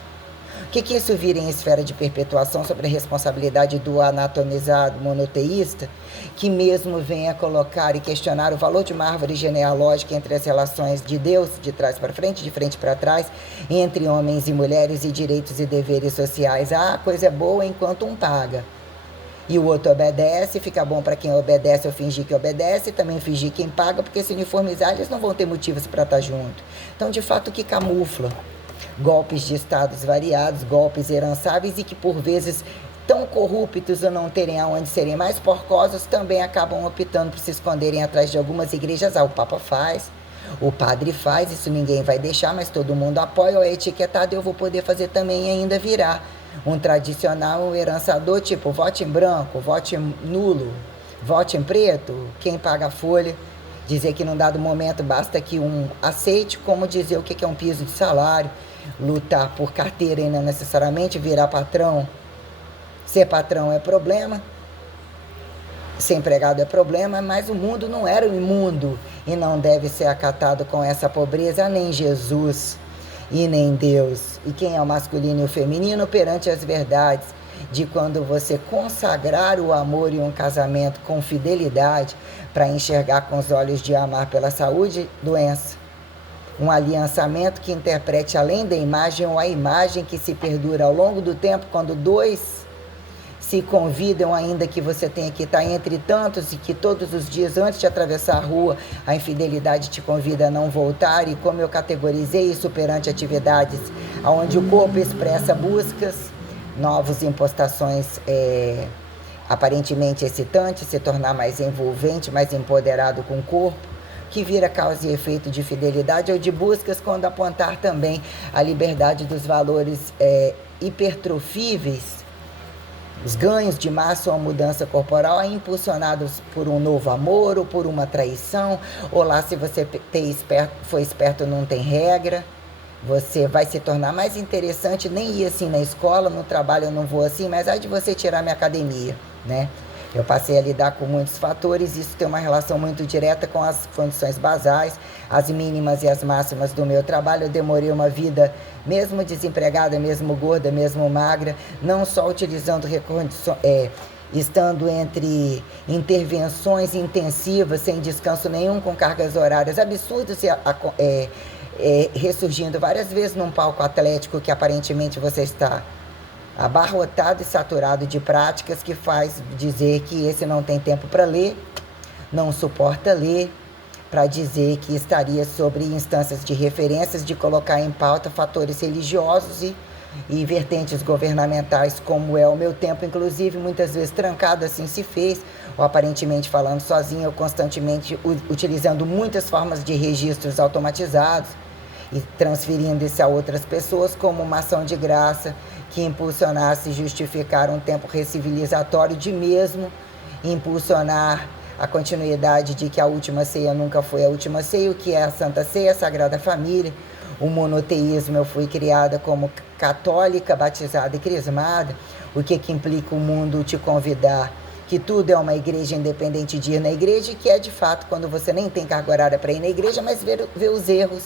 O que isso vira em esfera de perpetuação sobre a responsabilidade do anatomizado monoteísta, que mesmo venha colocar e questionar o valor de uma árvore genealógica entre as relações de Deus, de trás para frente, de frente para trás, entre homens e mulheres, e direitos e deveres sociais. Coisa é boa enquanto um paga e o outro obedece. Fica bom para quem obedece ou fingir que obedece, e também fingir quem paga, porque se uniformizar eles não vão ter motivos para estar junto. Então, de fato, o que camufla golpes de estados variados, golpes herançáveis, e que por vezes tão corruptos ou não terem aonde serem mais porcosos, também acabam optando por se esconderem atrás de algumas igrejas. O Papa faz, O padre faz, isso ninguém vai deixar, mas todo mundo apoia, ou é etiquetado, eu vou poder fazer também e ainda virar um tradicional herançador, tipo, vote em branco, vote em nulo, vote em preto, quem paga a folha. Dizer que num dado momento basta que um aceite, como dizer o que é um piso de salário, lutar por carteira e não necessariamente virar patrão. Ser patrão é problema, ser empregado é problema, mas o mundo não era o imundo e não deve ser acatado com essa pobreza, nem Jesus e nem Deus. E quem é o masculino e o feminino perante as verdades de quando você consagrar o amor em um casamento com fidelidade para enxergar com os olhos de amar pela saúde, doença. Um aliançamento que interprete além da imagem ou a imagem que se perdura ao longo do tempo, quando dois se convidam, ainda que você tenha que estar entre tantos e que todos os dias antes de atravessar a rua a infidelidade te convida a não voltar. E como eu categorizei isso perante atividades onde o corpo expressa buscas, novas impostações aparentemente excitantes, se tornar mais envolvente, mais empoderado com o corpo, que vira causa e efeito de fidelidade ou de buscas, quando apontar também a liberdade dos valores hipertrofíveis, os ganhos de massa ou a mudança corporal, impulsionados por um novo amor ou por uma traição, ou lá, se você for esperto, não tem regra. Você vai se tornar mais interessante, nem ir assim na escola, no trabalho eu não vou assim, mas de você tirar minha academia, né? Eu passei a lidar com muitos fatores, isso tem uma relação muito direta com as condições basais, as mínimas e as máximas do meu trabalho. Eu demorei uma vida, mesmo desempregada, mesmo gorda, mesmo magra, não só utilizando estando entre intervenções intensivas, sem descanso nenhum, com cargas horárias absurdas, ressurgindo várias vezes num palco atlético que aparentemente você está abarrotado e saturado de práticas, que faz dizer que esse não tem tempo para ler, não suporta ler, para dizer que estaria sobre instâncias de referências, de colocar em pauta fatores religiosos e vertentes governamentais, como é o meu tempo, inclusive muitas vezes trancado, assim se fez, ou aparentemente falando sozinho, ou constantemente utilizando muitas formas de registros automatizados e transferindo isso a outras pessoas como uma ação de graça que impulsionasse e justificar um tempo recivilizatório, de mesmo impulsionar a continuidade de que a última ceia nunca foi a última ceia, o que é a Santa Ceia, a Sagrada Família, o monoteísmo. Eu fui criada como católica, batizada e crismada, o que implica o mundo te convidar que tudo é uma igreja independente de ir na igreja, e que é de fato quando você nem tem carga horária para ir na igreja, mas ver os erros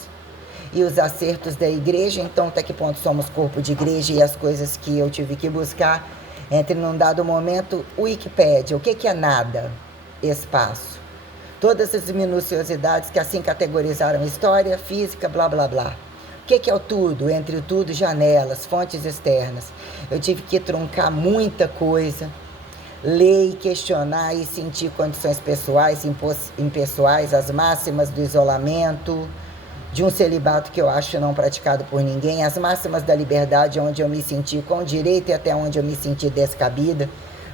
e os acertos da igreja. Então, até que ponto somos corpo de igreja, e as coisas que eu tive que buscar entre, num dado momento, Wikipédia. O que é nada? Espaço. Todas as minuciosidades que assim categorizaram história, física, blá, blá, blá. O que é o tudo? Entre o tudo, janelas, fontes externas. Eu tive que truncar muita coisa, ler e questionar e sentir condições pessoais, impessoais, as máximas do isolamento, de um celibato que eu acho não praticado por ninguém, as máximas da liberdade, onde eu me senti com direito e até onde eu me senti descabida,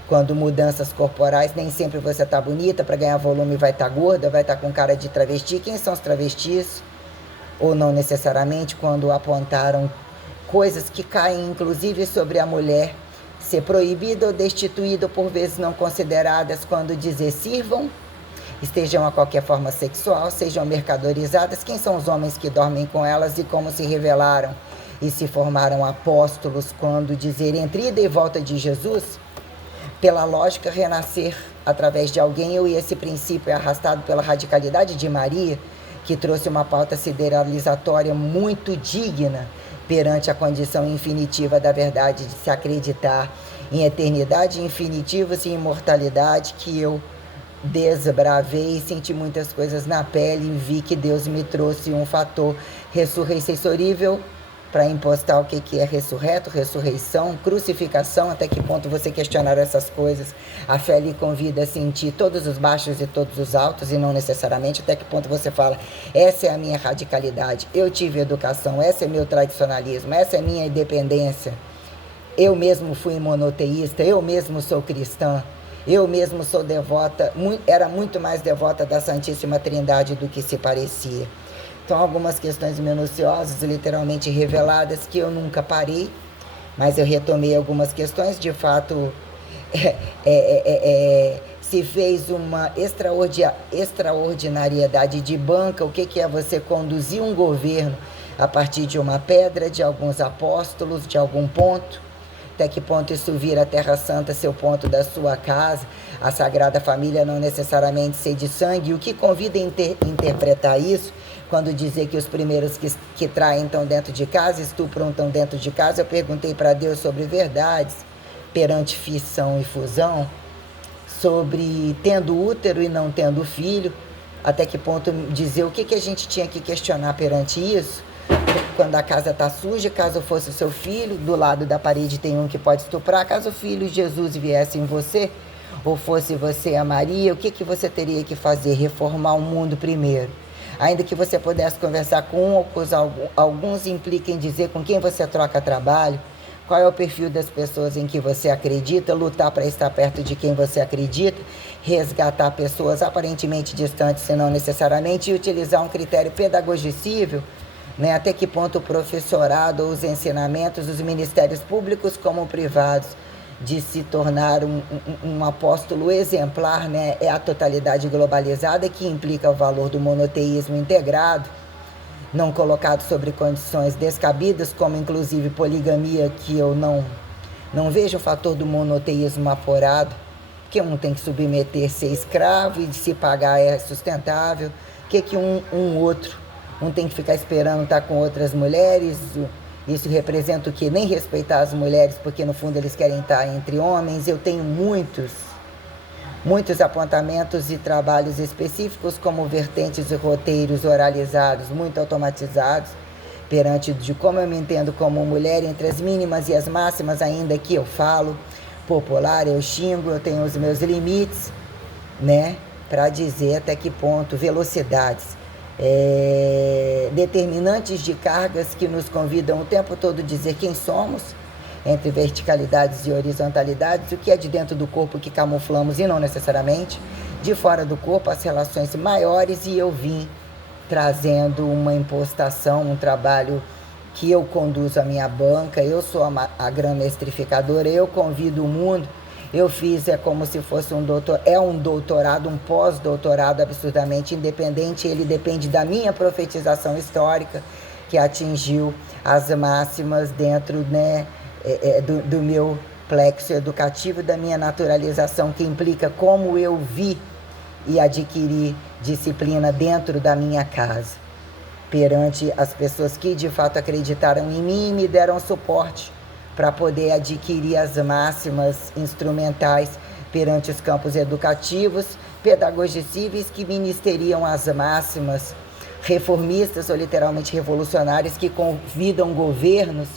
quando mudanças corporais, nem sempre você tá bonita, para ganhar volume vai estar gorda, vai estar com cara de travesti. Quem são os travestis? Ou não necessariamente, quando apontaram coisas que caem inclusive sobre a mulher ser proibida ou destituída, ou por vezes não consideradas, quando dizer sirvam, estejam a qualquer forma sexual, sejam mercadorizadas. Quem são os homens que dormem com elas e como se revelaram e se formaram apóstolos quando dizer entre ida e volta de Jesus? Pela lógica, renascer através de alguém, e esse princípio é arrastado pela radicalidade de Maria, que trouxe uma pauta sideralizatória muito digna perante a condição infinitiva da verdade, de se acreditar em eternidade, infinitivos e imortalidade, que eu desbravei, senti muitas coisas na pele e vi que Deus me trouxe um fator ressurreicerível para impostar o que é ressurreto, ressurreição, crucificação. Até que ponto você questionar essas coisas? A fé lhe convida a sentir todos os baixos e todos os altos, e não necessariamente. Até que ponto você fala, essa é a minha radicalidade, eu tive educação, esse é meu tradicionalismo, essa é minha independência, eu mesmo fui monoteísta, eu mesmo sou cristã, eu mesmo sou devota, era muito mais devota da Santíssima Trindade do que se parecia. Então, algumas questões minuciosas, literalmente reveladas, que eu nunca parei, mas eu retomei algumas questões. De fato, se fez uma extraordinariedade de banca. O que é você conduzir um governo a partir de uma pedra, de alguns apóstolos, de algum ponto? Até que ponto isso vira a Terra Santa, seu ponto da sua casa, a Sagrada Família não necessariamente ser de sangue? O que convida a interpretar isso, quando dizer que os primeiros que traem estão dentro de casa, estupram estão dentro de casa? Eu perguntei para Deus sobre verdades perante fissão e fusão, sobre tendo útero e não tendo filho, até que ponto dizer o que a gente tinha que questionar perante isso. Quando a casa está suja, caso fosse o seu filho, do lado da parede tem um que pode estuprar. Caso o filho de Jesus viesse em você, ou fosse você a Maria, o que você teria que fazer? Reformar o mundo primeiro. Ainda que você pudesse conversar com um ou com alguns, implica em dizer com quem você troca trabalho, qual é o perfil das pessoas em que você acredita, lutar para estar perto de quem você acredita, resgatar pessoas aparentemente distantes, se não necessariamente, e utilizar um critério pedagogicível, né? Até que ponto o professorado, os ensinamentos, os ministérios públicos como privados, de se tornar um apóstolo exemplar, né? É a totalidade globalizada, que implica o valor do monoteísmo integrado, não colocado sobre condições descabidas, como inclusive poligamia, que eu não vejo o fator do monoteísmo aforado, que um tem que submeter-se a escravo e se pagar é sustentável, que um tem que ficar esperando estar com outras mulheres. Isso representa o que? Nem respeitar as mulheres, porque no fundo eles querem estar entre homens. Eu tenho muitos apontamentos e trabalhos específicos, como vertentes e roteiros oralizados, muito automatizados, perante de como eu me entendo como mulher, entre as mínimas e as máximas, ainda que eu falo popular, eu xingo, eu tenho os meus limites, né, para dizer até que ponto, velocidades, determinantes de cargas que nos convidam o tempo todo a dizer quem somos, entre verticalidades e horizontalidades, o que é de dentro do corpo que camuflamos e não necessariamente, de fora do corpo, as relações maiores. E eu vim trazendo uma impostação, um trabalho que eu conduzo a minha banca, eu sou a grã mestrificadora, eu convido o mundo. Eu fiz, como se fosse um doutorado, um pós-doutorado absurdamente independente. Ele depende da minha profetização histórica, que atingiu as máximas dentro, né, do meu plexo educativo, da minha naturalização, que implica como eu vi e adquiri disciplina dentro da minha casa, perante as pessoas que de fato acreditaram em mim e me deram suporte para poder adquirir as máximas instrumentais perante os campos educativos, pedagogicíveis, que ministeriam as máximas reformistas ou literalmente revolucionárias, que convidam governos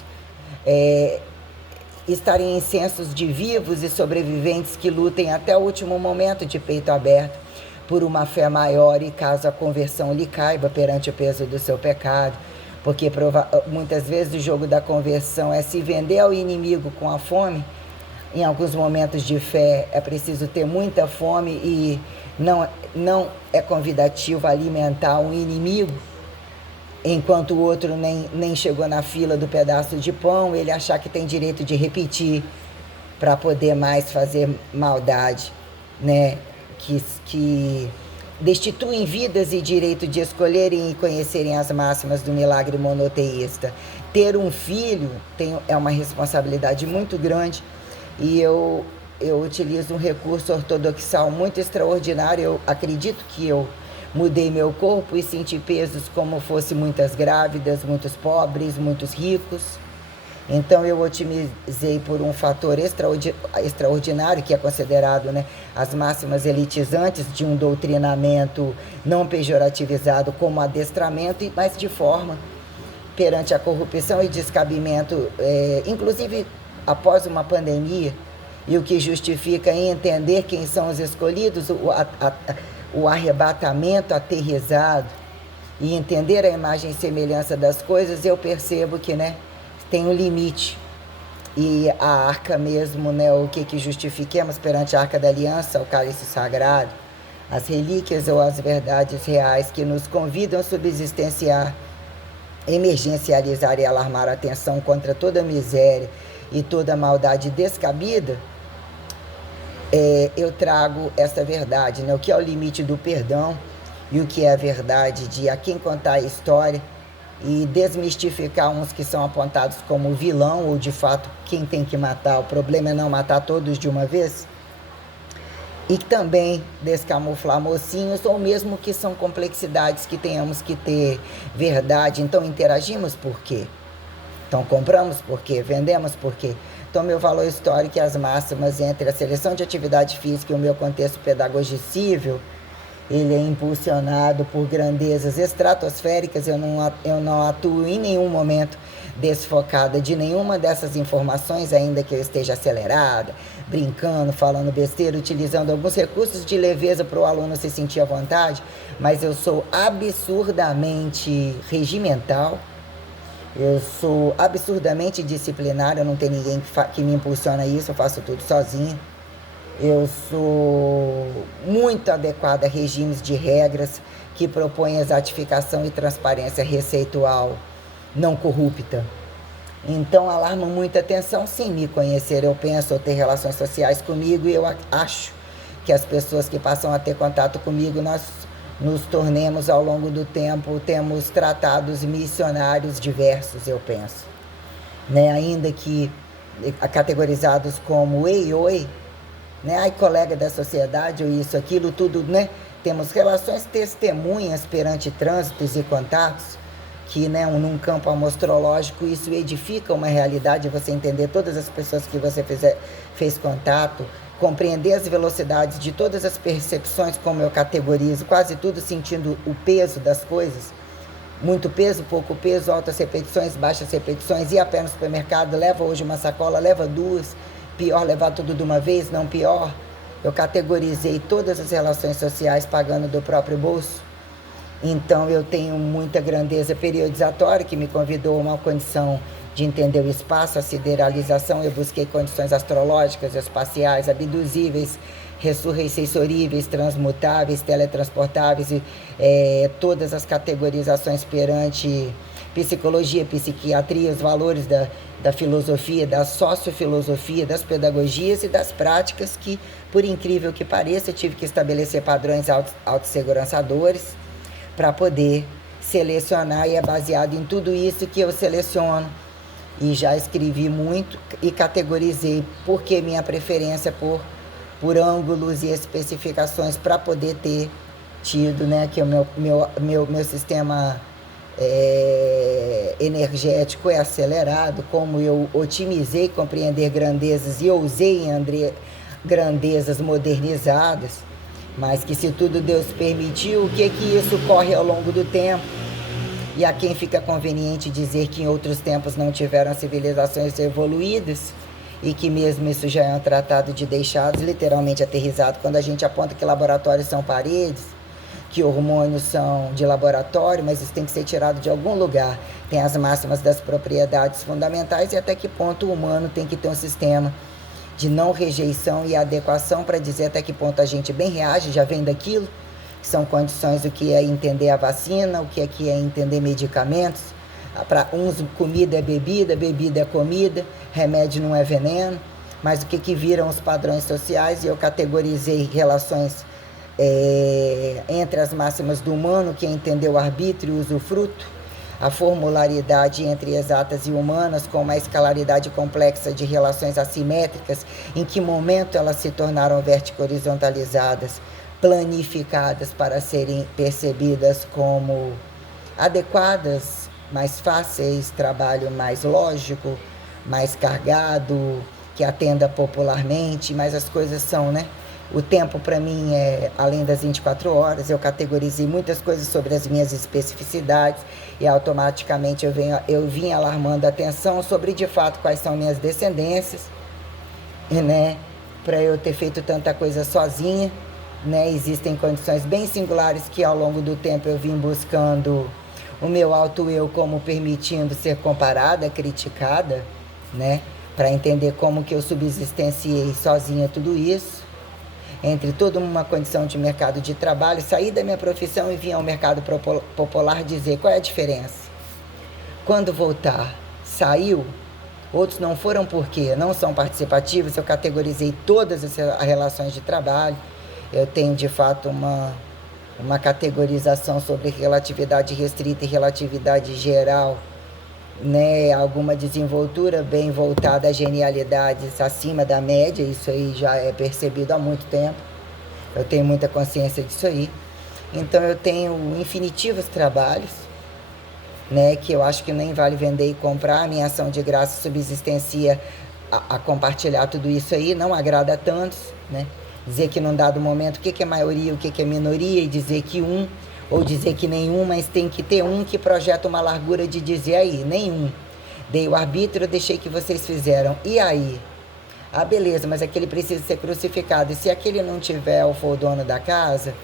estarem em censos de vivos e sobreviventes que lutem até o último momento de peito aberto por uma fé maior, e caso a conversão lhe caiba perante o peso do seu pecado. Porque muitas vezes o jogo da conversão é se vender ao inimigo com a fome. Em alguns momentos de fé é preciso ter muita fome, e não é convidativo alimentar um inimigo enquanto o outro nem chegou na fila do pedaço de pão, ele achar que tem direito de repetir para poder mais fazer maldade, né? Que destituem vidas e direito de escolherem e conhecerem as máximas do milagre monoteísta. Ter um filho é uma responsabilidade muito grande, e eu utilizo um recurso ortodoxal muito extraordinário. Eu acredito que eu mudei meu corpo e senti pesos como fosse muitas grávidas, muitos pobres, muitos ricos. Então eu otimizei por um fator extraordinário, que é considerado, né, as máximas elitizantes de um doutrinamento não pejorativizado como adestramento, mas de forma perante a corrupção e descabimento, inclusive após uma pandemia, e o que justifica em entender quem são os escolhidos, o arrebatamento aterrizado, e entender a imagem e semelhança das coisas. Eu percebo que, né, tem um limite. E a arca mesmo, né, o que justifiquemos perante a arca da aliança, o cálice sagrado, as relíquias ou as verdades reais que nos convidam a subsistenciar, emergencializar e alarmar a atenção contra toda miséria e toda maldade descabida, eu trago essa verdade, né? O que é o limite do perdão e o que é a verdade de a quem contar a história e desmistificar uns que são apontados como vilão ou de fato quem tem que matar. O problema é não matar todos de uma vez. E também descamuflar mocinhos, ou mesmo que são complexidades que tenhamos que ter verdade. Então interagimos por quê? Então compramos por quê? Vendemos por quê? Então meu valor histórico e as máximas entre a seleção de atividade física e o meu contexto pedagogicível, ele é impulsionado por grandezas estratosféricas. Eu não atuo em nenhum momento desfocada de nenhuma dessas informações, ainda que eu esteja acelerada, brincando, falando besteira, utilizando alguns recursos de leveza para o aluno se sentir à vontade, mas eu sou absurdamente regimental, eu sou absurdamente disciplinar, eu não tenho ninguém que me impulsiona isso, eu faço tudo sozinha. Eu sou muito adequada a regimes de regras que propõem exatificação e transparência receitual não corrupta. Então alarma muita atenção sem me conhecer. Eu penso ou ter relações sociais comigo e eu acho que as pessoas que passam a ter contato comigo, nós nos tornemos ao longo do tempo, temos tratados missionários diversos, eu penso. Né? Ainda que categorizados como ei, oi, né? Ai, colega da sociedade, ou isso, aquilo, tudo, né? Temos relações testemunhas perante trânsitos e contatos, que, né, num campo amostrológico, isso edifica uma realidade, você entender todas as pessoas que você fez contato, compreender as velocidades de todas as percepções, como eu categorizo, quase tudo sentindo o peso das coisas, muito peso, pouco peso, altas repetições, baixas repetições, ir a pé no supermercado, leva hoje uma sacola, leva duas, pior levar tudo de uma vez, não pior. Eu categorizei todas as relações sociais pagando do próprio bolso. Então eu tenho muita grandeza periodizatória que me convidou a uma condição de entender o espaço, a sideralização. Eu busquei condições astrológicas, espaciais, abduzíveis, ressurreicensoríveis, transmutáveis, teletransportáveis, todas as categorizações perante psicologia, psiquiatria, os valores da filosofia, da sociofilosofia, das pedagogias e das práticas que, por incrível que pareça, tive que estabelecer padrões autossegurançadores para poder selecionar, e é baseado em tudo isso que eu seleciono. E já escrevi muito e categorizei porque minha preferência por ângulos e especificações para poder ter tido, né, que o meu sistema energético é acelerado, como eu otimizei compreender grandezas e ousei em grandezas modernizadas, mas que se tudo Deus permitiu, o que isso corre ao longo do tempo? E a quem fica conveniente dizer que em outros tempos não tiveram civilizações evoluídas e que mesmo isso já é um tratado de deixados, literalmente aterrissado, quando a gente aponta que laboratórios são paredes, que hormônios são de laboratório, mas isso tem que ser tirado de algum lugar. Tem as máximas das propriedades fundamentais e até que ponto o humano tem que ter um sistema de não rejeição e adequação para dizer até que ponto a gente bem reage, já vem daquilo, que são condições, o que é entender a vacina, o que é entender medicamentos. Para uns, comida é bebida, bebida é comida, remédio não é veneno, mas o que viram os padrões sociais, e eu categorizei relações entre as máximas do humano, que é entender o arbítrio e o usufruto, a formularidade entre exatas e humanas, com uma escalaridade complexa de relações assimétricas, em que momento elas se tornaram vertico-horizontalizadas, planificadas para serem percebidas como adequadas, mais fáceis, trabalho mais lógico, mais cargado, que atenda popularmente, mas as coisas são, né? O tempo para mim é além das 24 horas, eu categorizei muitas coisas sobre as minhas especificidades e automaticamente eu vim alarmando a atenção sobre de fato quais são minhas descendências, né? Para eu ter feito tanta coisa sozinha, né? Existem condições bem singulares que ao longo do tempo eu vim buscando o meu alto eu como permitindo ser comparada, criticada, né? Para entender como que eu subsistenciei sozinha tudo isso. entre toda uma condição de mercado de trabalho, sair da minha profissão e vir ao mercado popular dizer qual é a diferença. Quando voltar, saiu, outros não foram porque não são participativos, eu categorizei todas as relações de trabalho, eu tenho de fato uma categorização sobre relatividade restrita e relatividade geral, né? Alguma desenvoltura bem voltada a genialidades acima da média, isso aí já é percebido há muito tempo, eu tenho muita consciência disso aí. Então eu tenho infinitivos trabalhos, né, que eu acho que nem vale vender e comprar. A minha ação de graça subsistencia a compartilhar tudo isso aí, não agrada a tantos, né? Dizer que num dado momento o que é maioria, o que é minoria, e dizer que um, ou dizer que nenhum, mas tem que ter um que projeta uma largura de dizer aí, nenhum. Dei o arbítrio, deixei que vocês fizeram. E aí? Ah, beleza, mas aquele precisa ser crucificado. E se aquele não tiver ou for o dono da casa,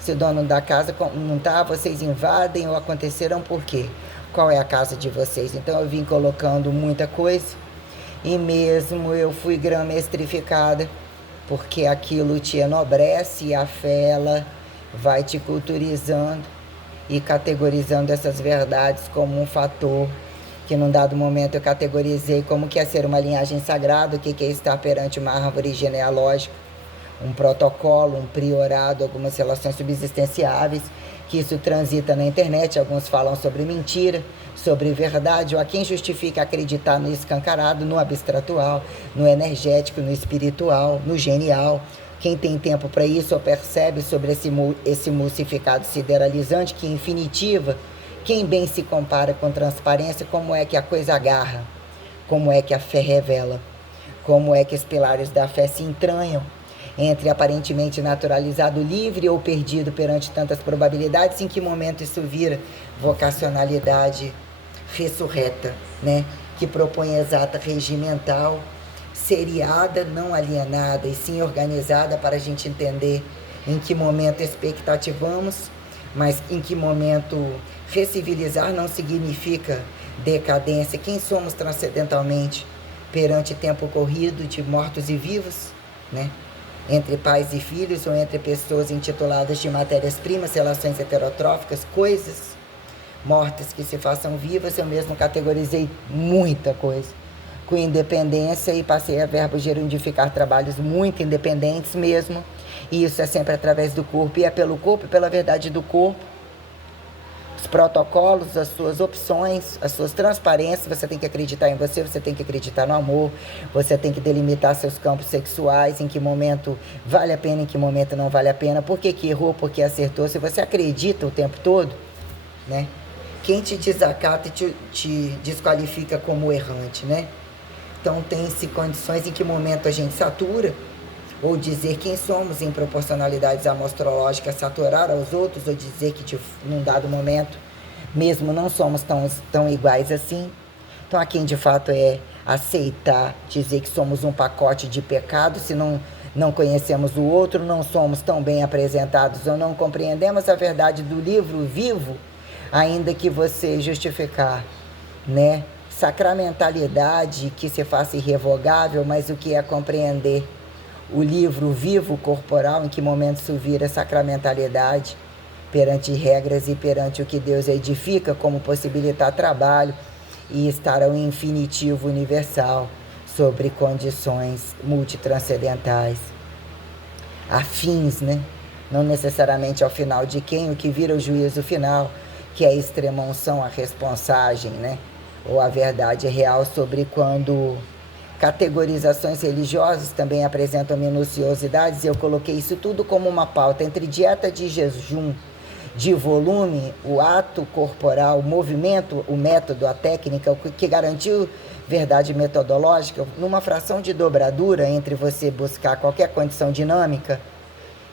se o dono da casa não tá, vocês invadem ou aconteceram por quê? Qual é a casa de vocês? Então eu vim colocando muita coisa e mesmo eu fui gramestrificada, porque aquilo te enobrece e a fé ela vai te culturizando e categorizando essas verdades como um fator que num dado momento eu categorizei como que é ser uma linhagem sagrada, o que é estar perante uma árvore genealógica, um protocolo, um priorado, algumas relações subsistenciáveis, que isso transita na internet. Alguns falam sobre mentira, sobre verdade, ou a quem justifica acreditar no escancarado, no abstratual, no energético, no espiritual, no genial. Quem tem tempo para isso ou percebe sobre esse mussificado sideralizante que infinitiva, quem bem se compara com transparência, como é que a coisa agarra, como é que a fé revela, como é que os pilares da fé se entranham entre aparentemente naturalizado, livre ou perdido perante tantas probabilidades, em que momento isso vira vocacionalidade ressurreta, né? Que propõe exata regimental, seriada, não alienada, e sim organizada para a gente entender em que momento expectativamos, mas em que momento recivilizar não significa decadência. Quem somos transcendentalmente perante tempo corrido de mortos e vivos, né? Entre pais e filhos ou entre pessoas intituladas de matérias-primas, relações heterotróficas, coisas mortas que se façam vivas. Eu mesmo categorizei muita coisa com independência e passei a verbo gerundificar trabalhos muito independentes mesmo, e isso é sempre através do corpo, e é pelo corpo e pela verdade do corpo, os protocolos, as suas opções, as suas transparências. Você tem que acreditar em você, você tem que acreditar no amor, você tem que delimitar seus campos sexuais, em que momento vale a pena, em que momento não vale a pena, por que errou, por que acertou. Se você acredita o tempo todo, né? Quem te desacata te desqualifica como errante, né? Então tem-se condições em que momento a gente satura, ou dizer quem somos em proporcionalidades amostrológicas, saturar aos outros, ou dizer que num dado momento mesmo não somos tão iguais assim. Então a quem de fato é aceitar, dizer que somos um pacote de pecados, se não conhecemos o outro, não somos tão bem apresentados ou não compreendemos a verdade do livro vivo, ainda que você justificar, né? Sacramentalidade que se faça irrevogável, mas o que é compreender o livro vivo corporal, em que momento isso vira sacramentalidade perante regras e perante o que Deus edifica como possibilitar trabalho e estar ao infinitivo universal sobre condições multitranscendentais, afins, né? Não necessariamente ao final de quem, o que vira o juízo final, que é a extrema unção, a responsagem, né? Ou a verdade real sobre quando categorizações religiosas também apresentam minuciosidades. Eu coloquei isso tudo como uma pauta entre dieta de jejum, de volume, o ato corporal, o movimento, o método, a técnica, o que garantiu verdade metodológica, numa fração de dobradura entre você buscar qualquer condição dinâmica.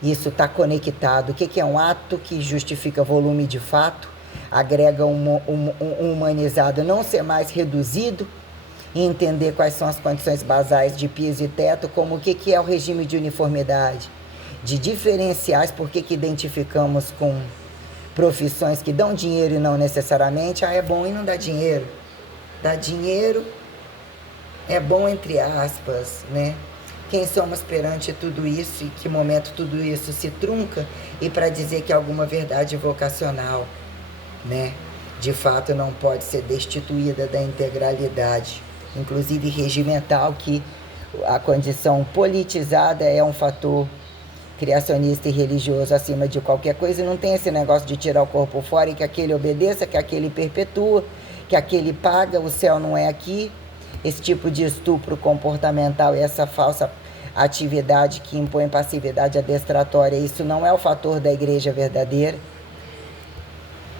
Isso está conectado. O que é um ato que justifica volume de fato, agrega um humanizado, não ser mais reduzido, e entender quais são as condições basais de piso e teto, como o que é o regime de uniformidade, de diferenciais, por que identificamos com profissões que dão dinheiro e não necessariamente. É bom e não dá dinheiro. Dá dinheiro, é bom entre aspas, né? Quem somos perante tudo isso e que momento tudo isso se trunca, e para dizer que alguma verdade vocacional, né, de fato não pode ser destituída da integralidade, inclusive regimental, que a condição politizada é um fator criacionista e religioso acima de qualquer coisa, e não tem esse negócio de tirar o corpo fora e que aquele obedeça, que aquele perpetua, que aquele paga, o céu não é aqui. Esse tipo de estupro comportamental e essa falsa atividade que impõe passividade adestratória, isso não é o fator da igreja verdadeira,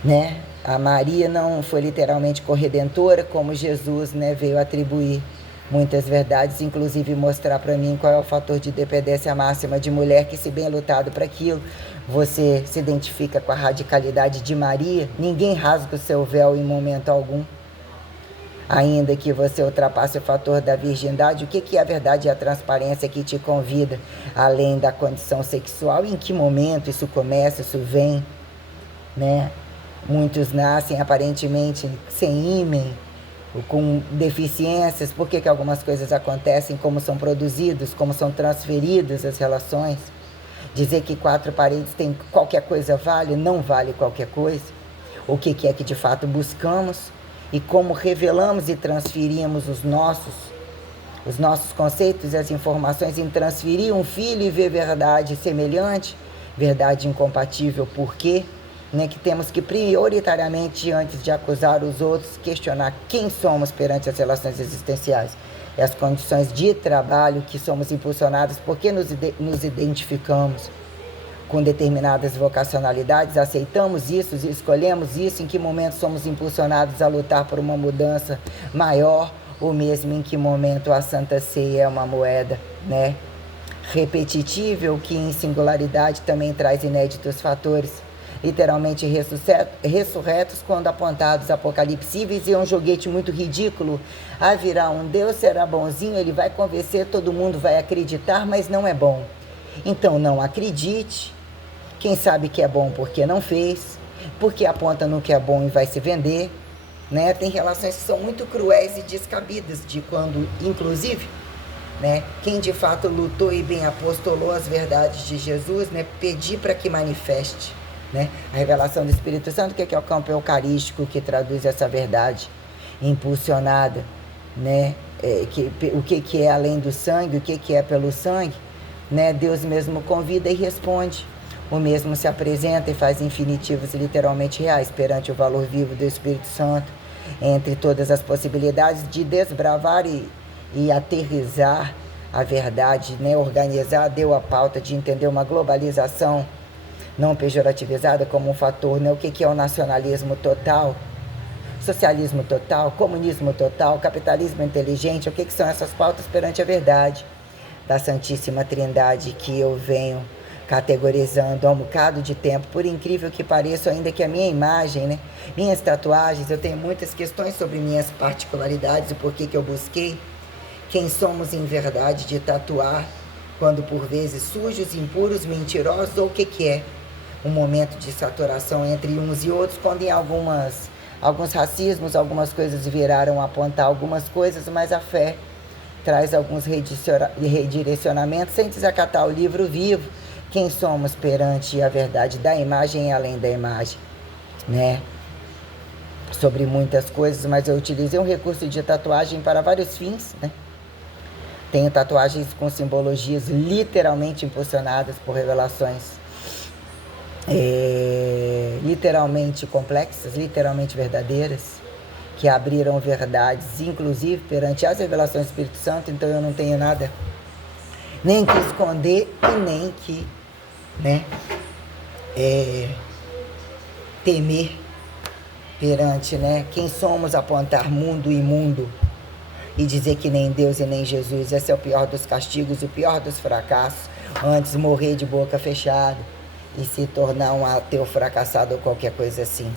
né? A Maria não foi literalmente corredentora, como Jesus, né, veio atribuir muitas verdades, inclusive mostrar para mim qual é o fator de dependência máxima de mulher, que se bem lutado para aquilo, você se identifica com a radicalidade de Maria, ninguém rasga o seu véu em momento algum. Ainda que você ultrapasse o fator da virgindade, o que é a verdade e a transparência que te convida, além da condição sexual? Em que momento isso começa, isso vem, né? Muitos nascem aparentemente sem ímen, com deficiências. Por que algumas coisas acontecem? Como são produzidos, como são transferidas as relações? Dizer que 4 paredes tem qualquer coisa vale, não vale qualquer coisa. O que é que de fato buscamos? E como revelamos e transferimos os nossos conceitos e as informações em transferir um filho e ver verdade semelhante, verdade incompatível. Por quê? Né, que temos que prioritariamente, antes de acusar os outros, questionar quem somos perante as relações existenciais e as condições de trabalho que somos impulsionados, porque nos identificamos com determinadas vocacionalidades, aceitamos isso, escolhemos isso, em que momento somos impulsionados a lutar por uma mudança maior, ou mesmo em que momento a Santa Ceia é uma moeda, né, repetitível, que em singularidade também traz inéditos fatores, literalmente ressurretos quando apontados apocalipsíveis, e é um joguete muito ridículo. Virá um Deus, será bonzinho, ele vai convencer, todo mundo vai acreditar, mas não é bom. Então não acredite. Quem sabe que é bom porque não fez, porque aponta no que é bom e vai se vender, né? Tem relações que são muito cruéis e descabidas, de quando, inclusive, né, quem de fato lutou e bem apostolou as verdades de Jesus, né, pedir para que manifeste, né, a revelação do Espírito Santo, que é o campo eucarístico que traduz essa verdade impulsionada, né, o que é além do sangue, o que é pelo sangue, né? Deus mesmo convida e responde. O mesmo se apresenta e faz infinitivos e literalmente reais perante o valor vivo do Espírito Santo, entre todas as possibilidades de desbravar e aterrizar a verdade, né? Organizar, deu a pauta de entender uma globalização não pejorativizada como um fator, né? O que é o nacionalismo total, socialismo total, comunismo total, capitalismo inteligente, o que são essas pautas perante a verdade da Santíssima Trindade, que eu venho categorizando há um bocado de tempo, por incrível que pareça, ainda que a minha imagem, né, minhas tatuagens, eu tenho muitas questões sobre minhas particularidades e por que eu busquei quem somos em verdade de tatuar, quando por vezes sujos, impuros, mentirosos, ou o que é um momento de saturação entre uns e outros, quando em alguns racismos, algumas coisas viraram a apontar algumas coisas, mas a fé traz alguns redirecionamentos sem desacatar o livro vivo. Quem somos perante a verdade da imagem e além da imagem, né? Sobre muitas coisas, mas eu utilizei um recurso de tatuagem para vários fins, né? Tenho tatuagens com simbologias literalmente impulsionadas por revelações literalmente complexas, literalmente verdadeiras, que abriram verdades, inclusive perante as revelações do Espírito Santo. Então eu não tenho nada nem que esconder e nem que, né, temer perante, né, quem somos, apontar mundo e mundo e dizer que nem Deus e nem Jesus. Esse é o pior dos castigos, o pior dos fracassos. Antes morrer de boca fechada e se tornar um ateu fracassado ou qualquer coisa assim.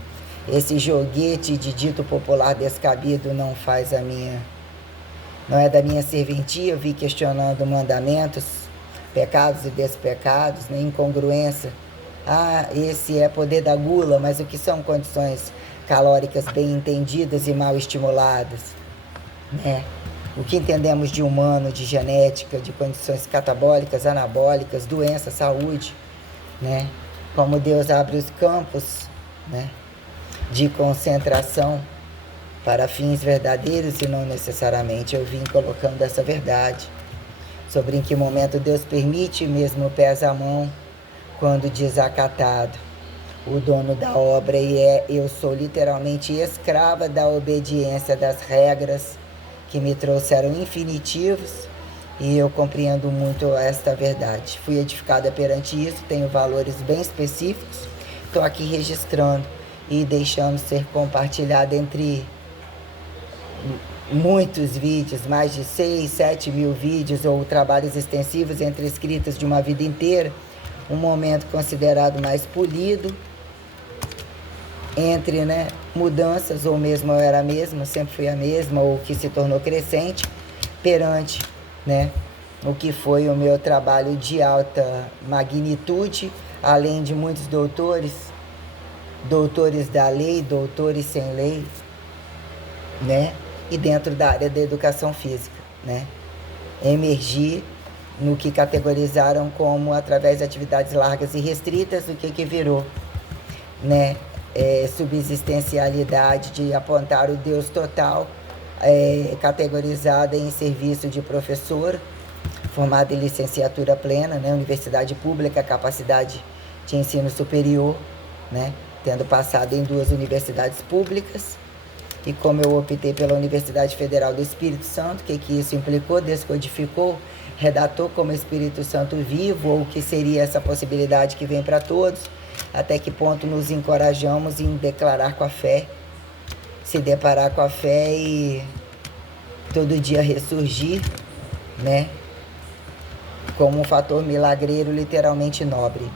Esse joguete de dito popular descabido não é da minha serventia. Eu vi questionando mandamentos, pecados e despecados, né, incongruência. Esse é poder da gula, mas o que são condições calóricas bem entendidas e mal estimuladas, né? o que entendemos de humano, de genética, de condições catabólicas, anabólicas, doença, saúde, né? Como Deus abre os campos, né, de concentração para fins verdadeiros e não necessariamente. Eu vim colocando essa verdade sobre em que momento Deus permite, mesmo pesa a mão, quando desacatado o dono da obra, e eu sou literalmente escrava da obediência das regras que me trouxeram infinitivos, e eu compreendo muito esta verdade. Fui edificada perante isso, tenho valores bem específicos, estou aqui registrando e deixando ser compartilhado entre muitos vídeos, mais de 6, 7 mil vídeos ou trabalhos extensivos entre escritas de uma vida inteira, um momento considerado mais polido, entre, né, mudanças, ou mesmo eu era a mesma, sempre fui a mesma, ou que se tornou crescente, perante, né, o que foi o meu trabalho de alta magnitude, além de muitos doutores, doutores da lei, doutores sem lei, né, e dentro da área da educação física, né, emergir no que categorizaram como, através de atividades largas e restritas, o que virou, né, subsistencialidade, de apontar o Deus total, categorizada em serviço de professor, formada em licenciatura plena, né, universidade pública, capacidade de ensino superior, né, tendo passado em 2 universidades públicas. E como eu optei pela Universidade Federal do Espírito Santo, o que isso implicou? Descodificou, redatou como Espírito Santo vivo, ou o que seria essa possibilidade que vem para todos, até que ponto nos encorajamos em declarar com a fé, se deparar com a fé e todo dia ressurgir, né, como um fator milagreiro literalmente nobre.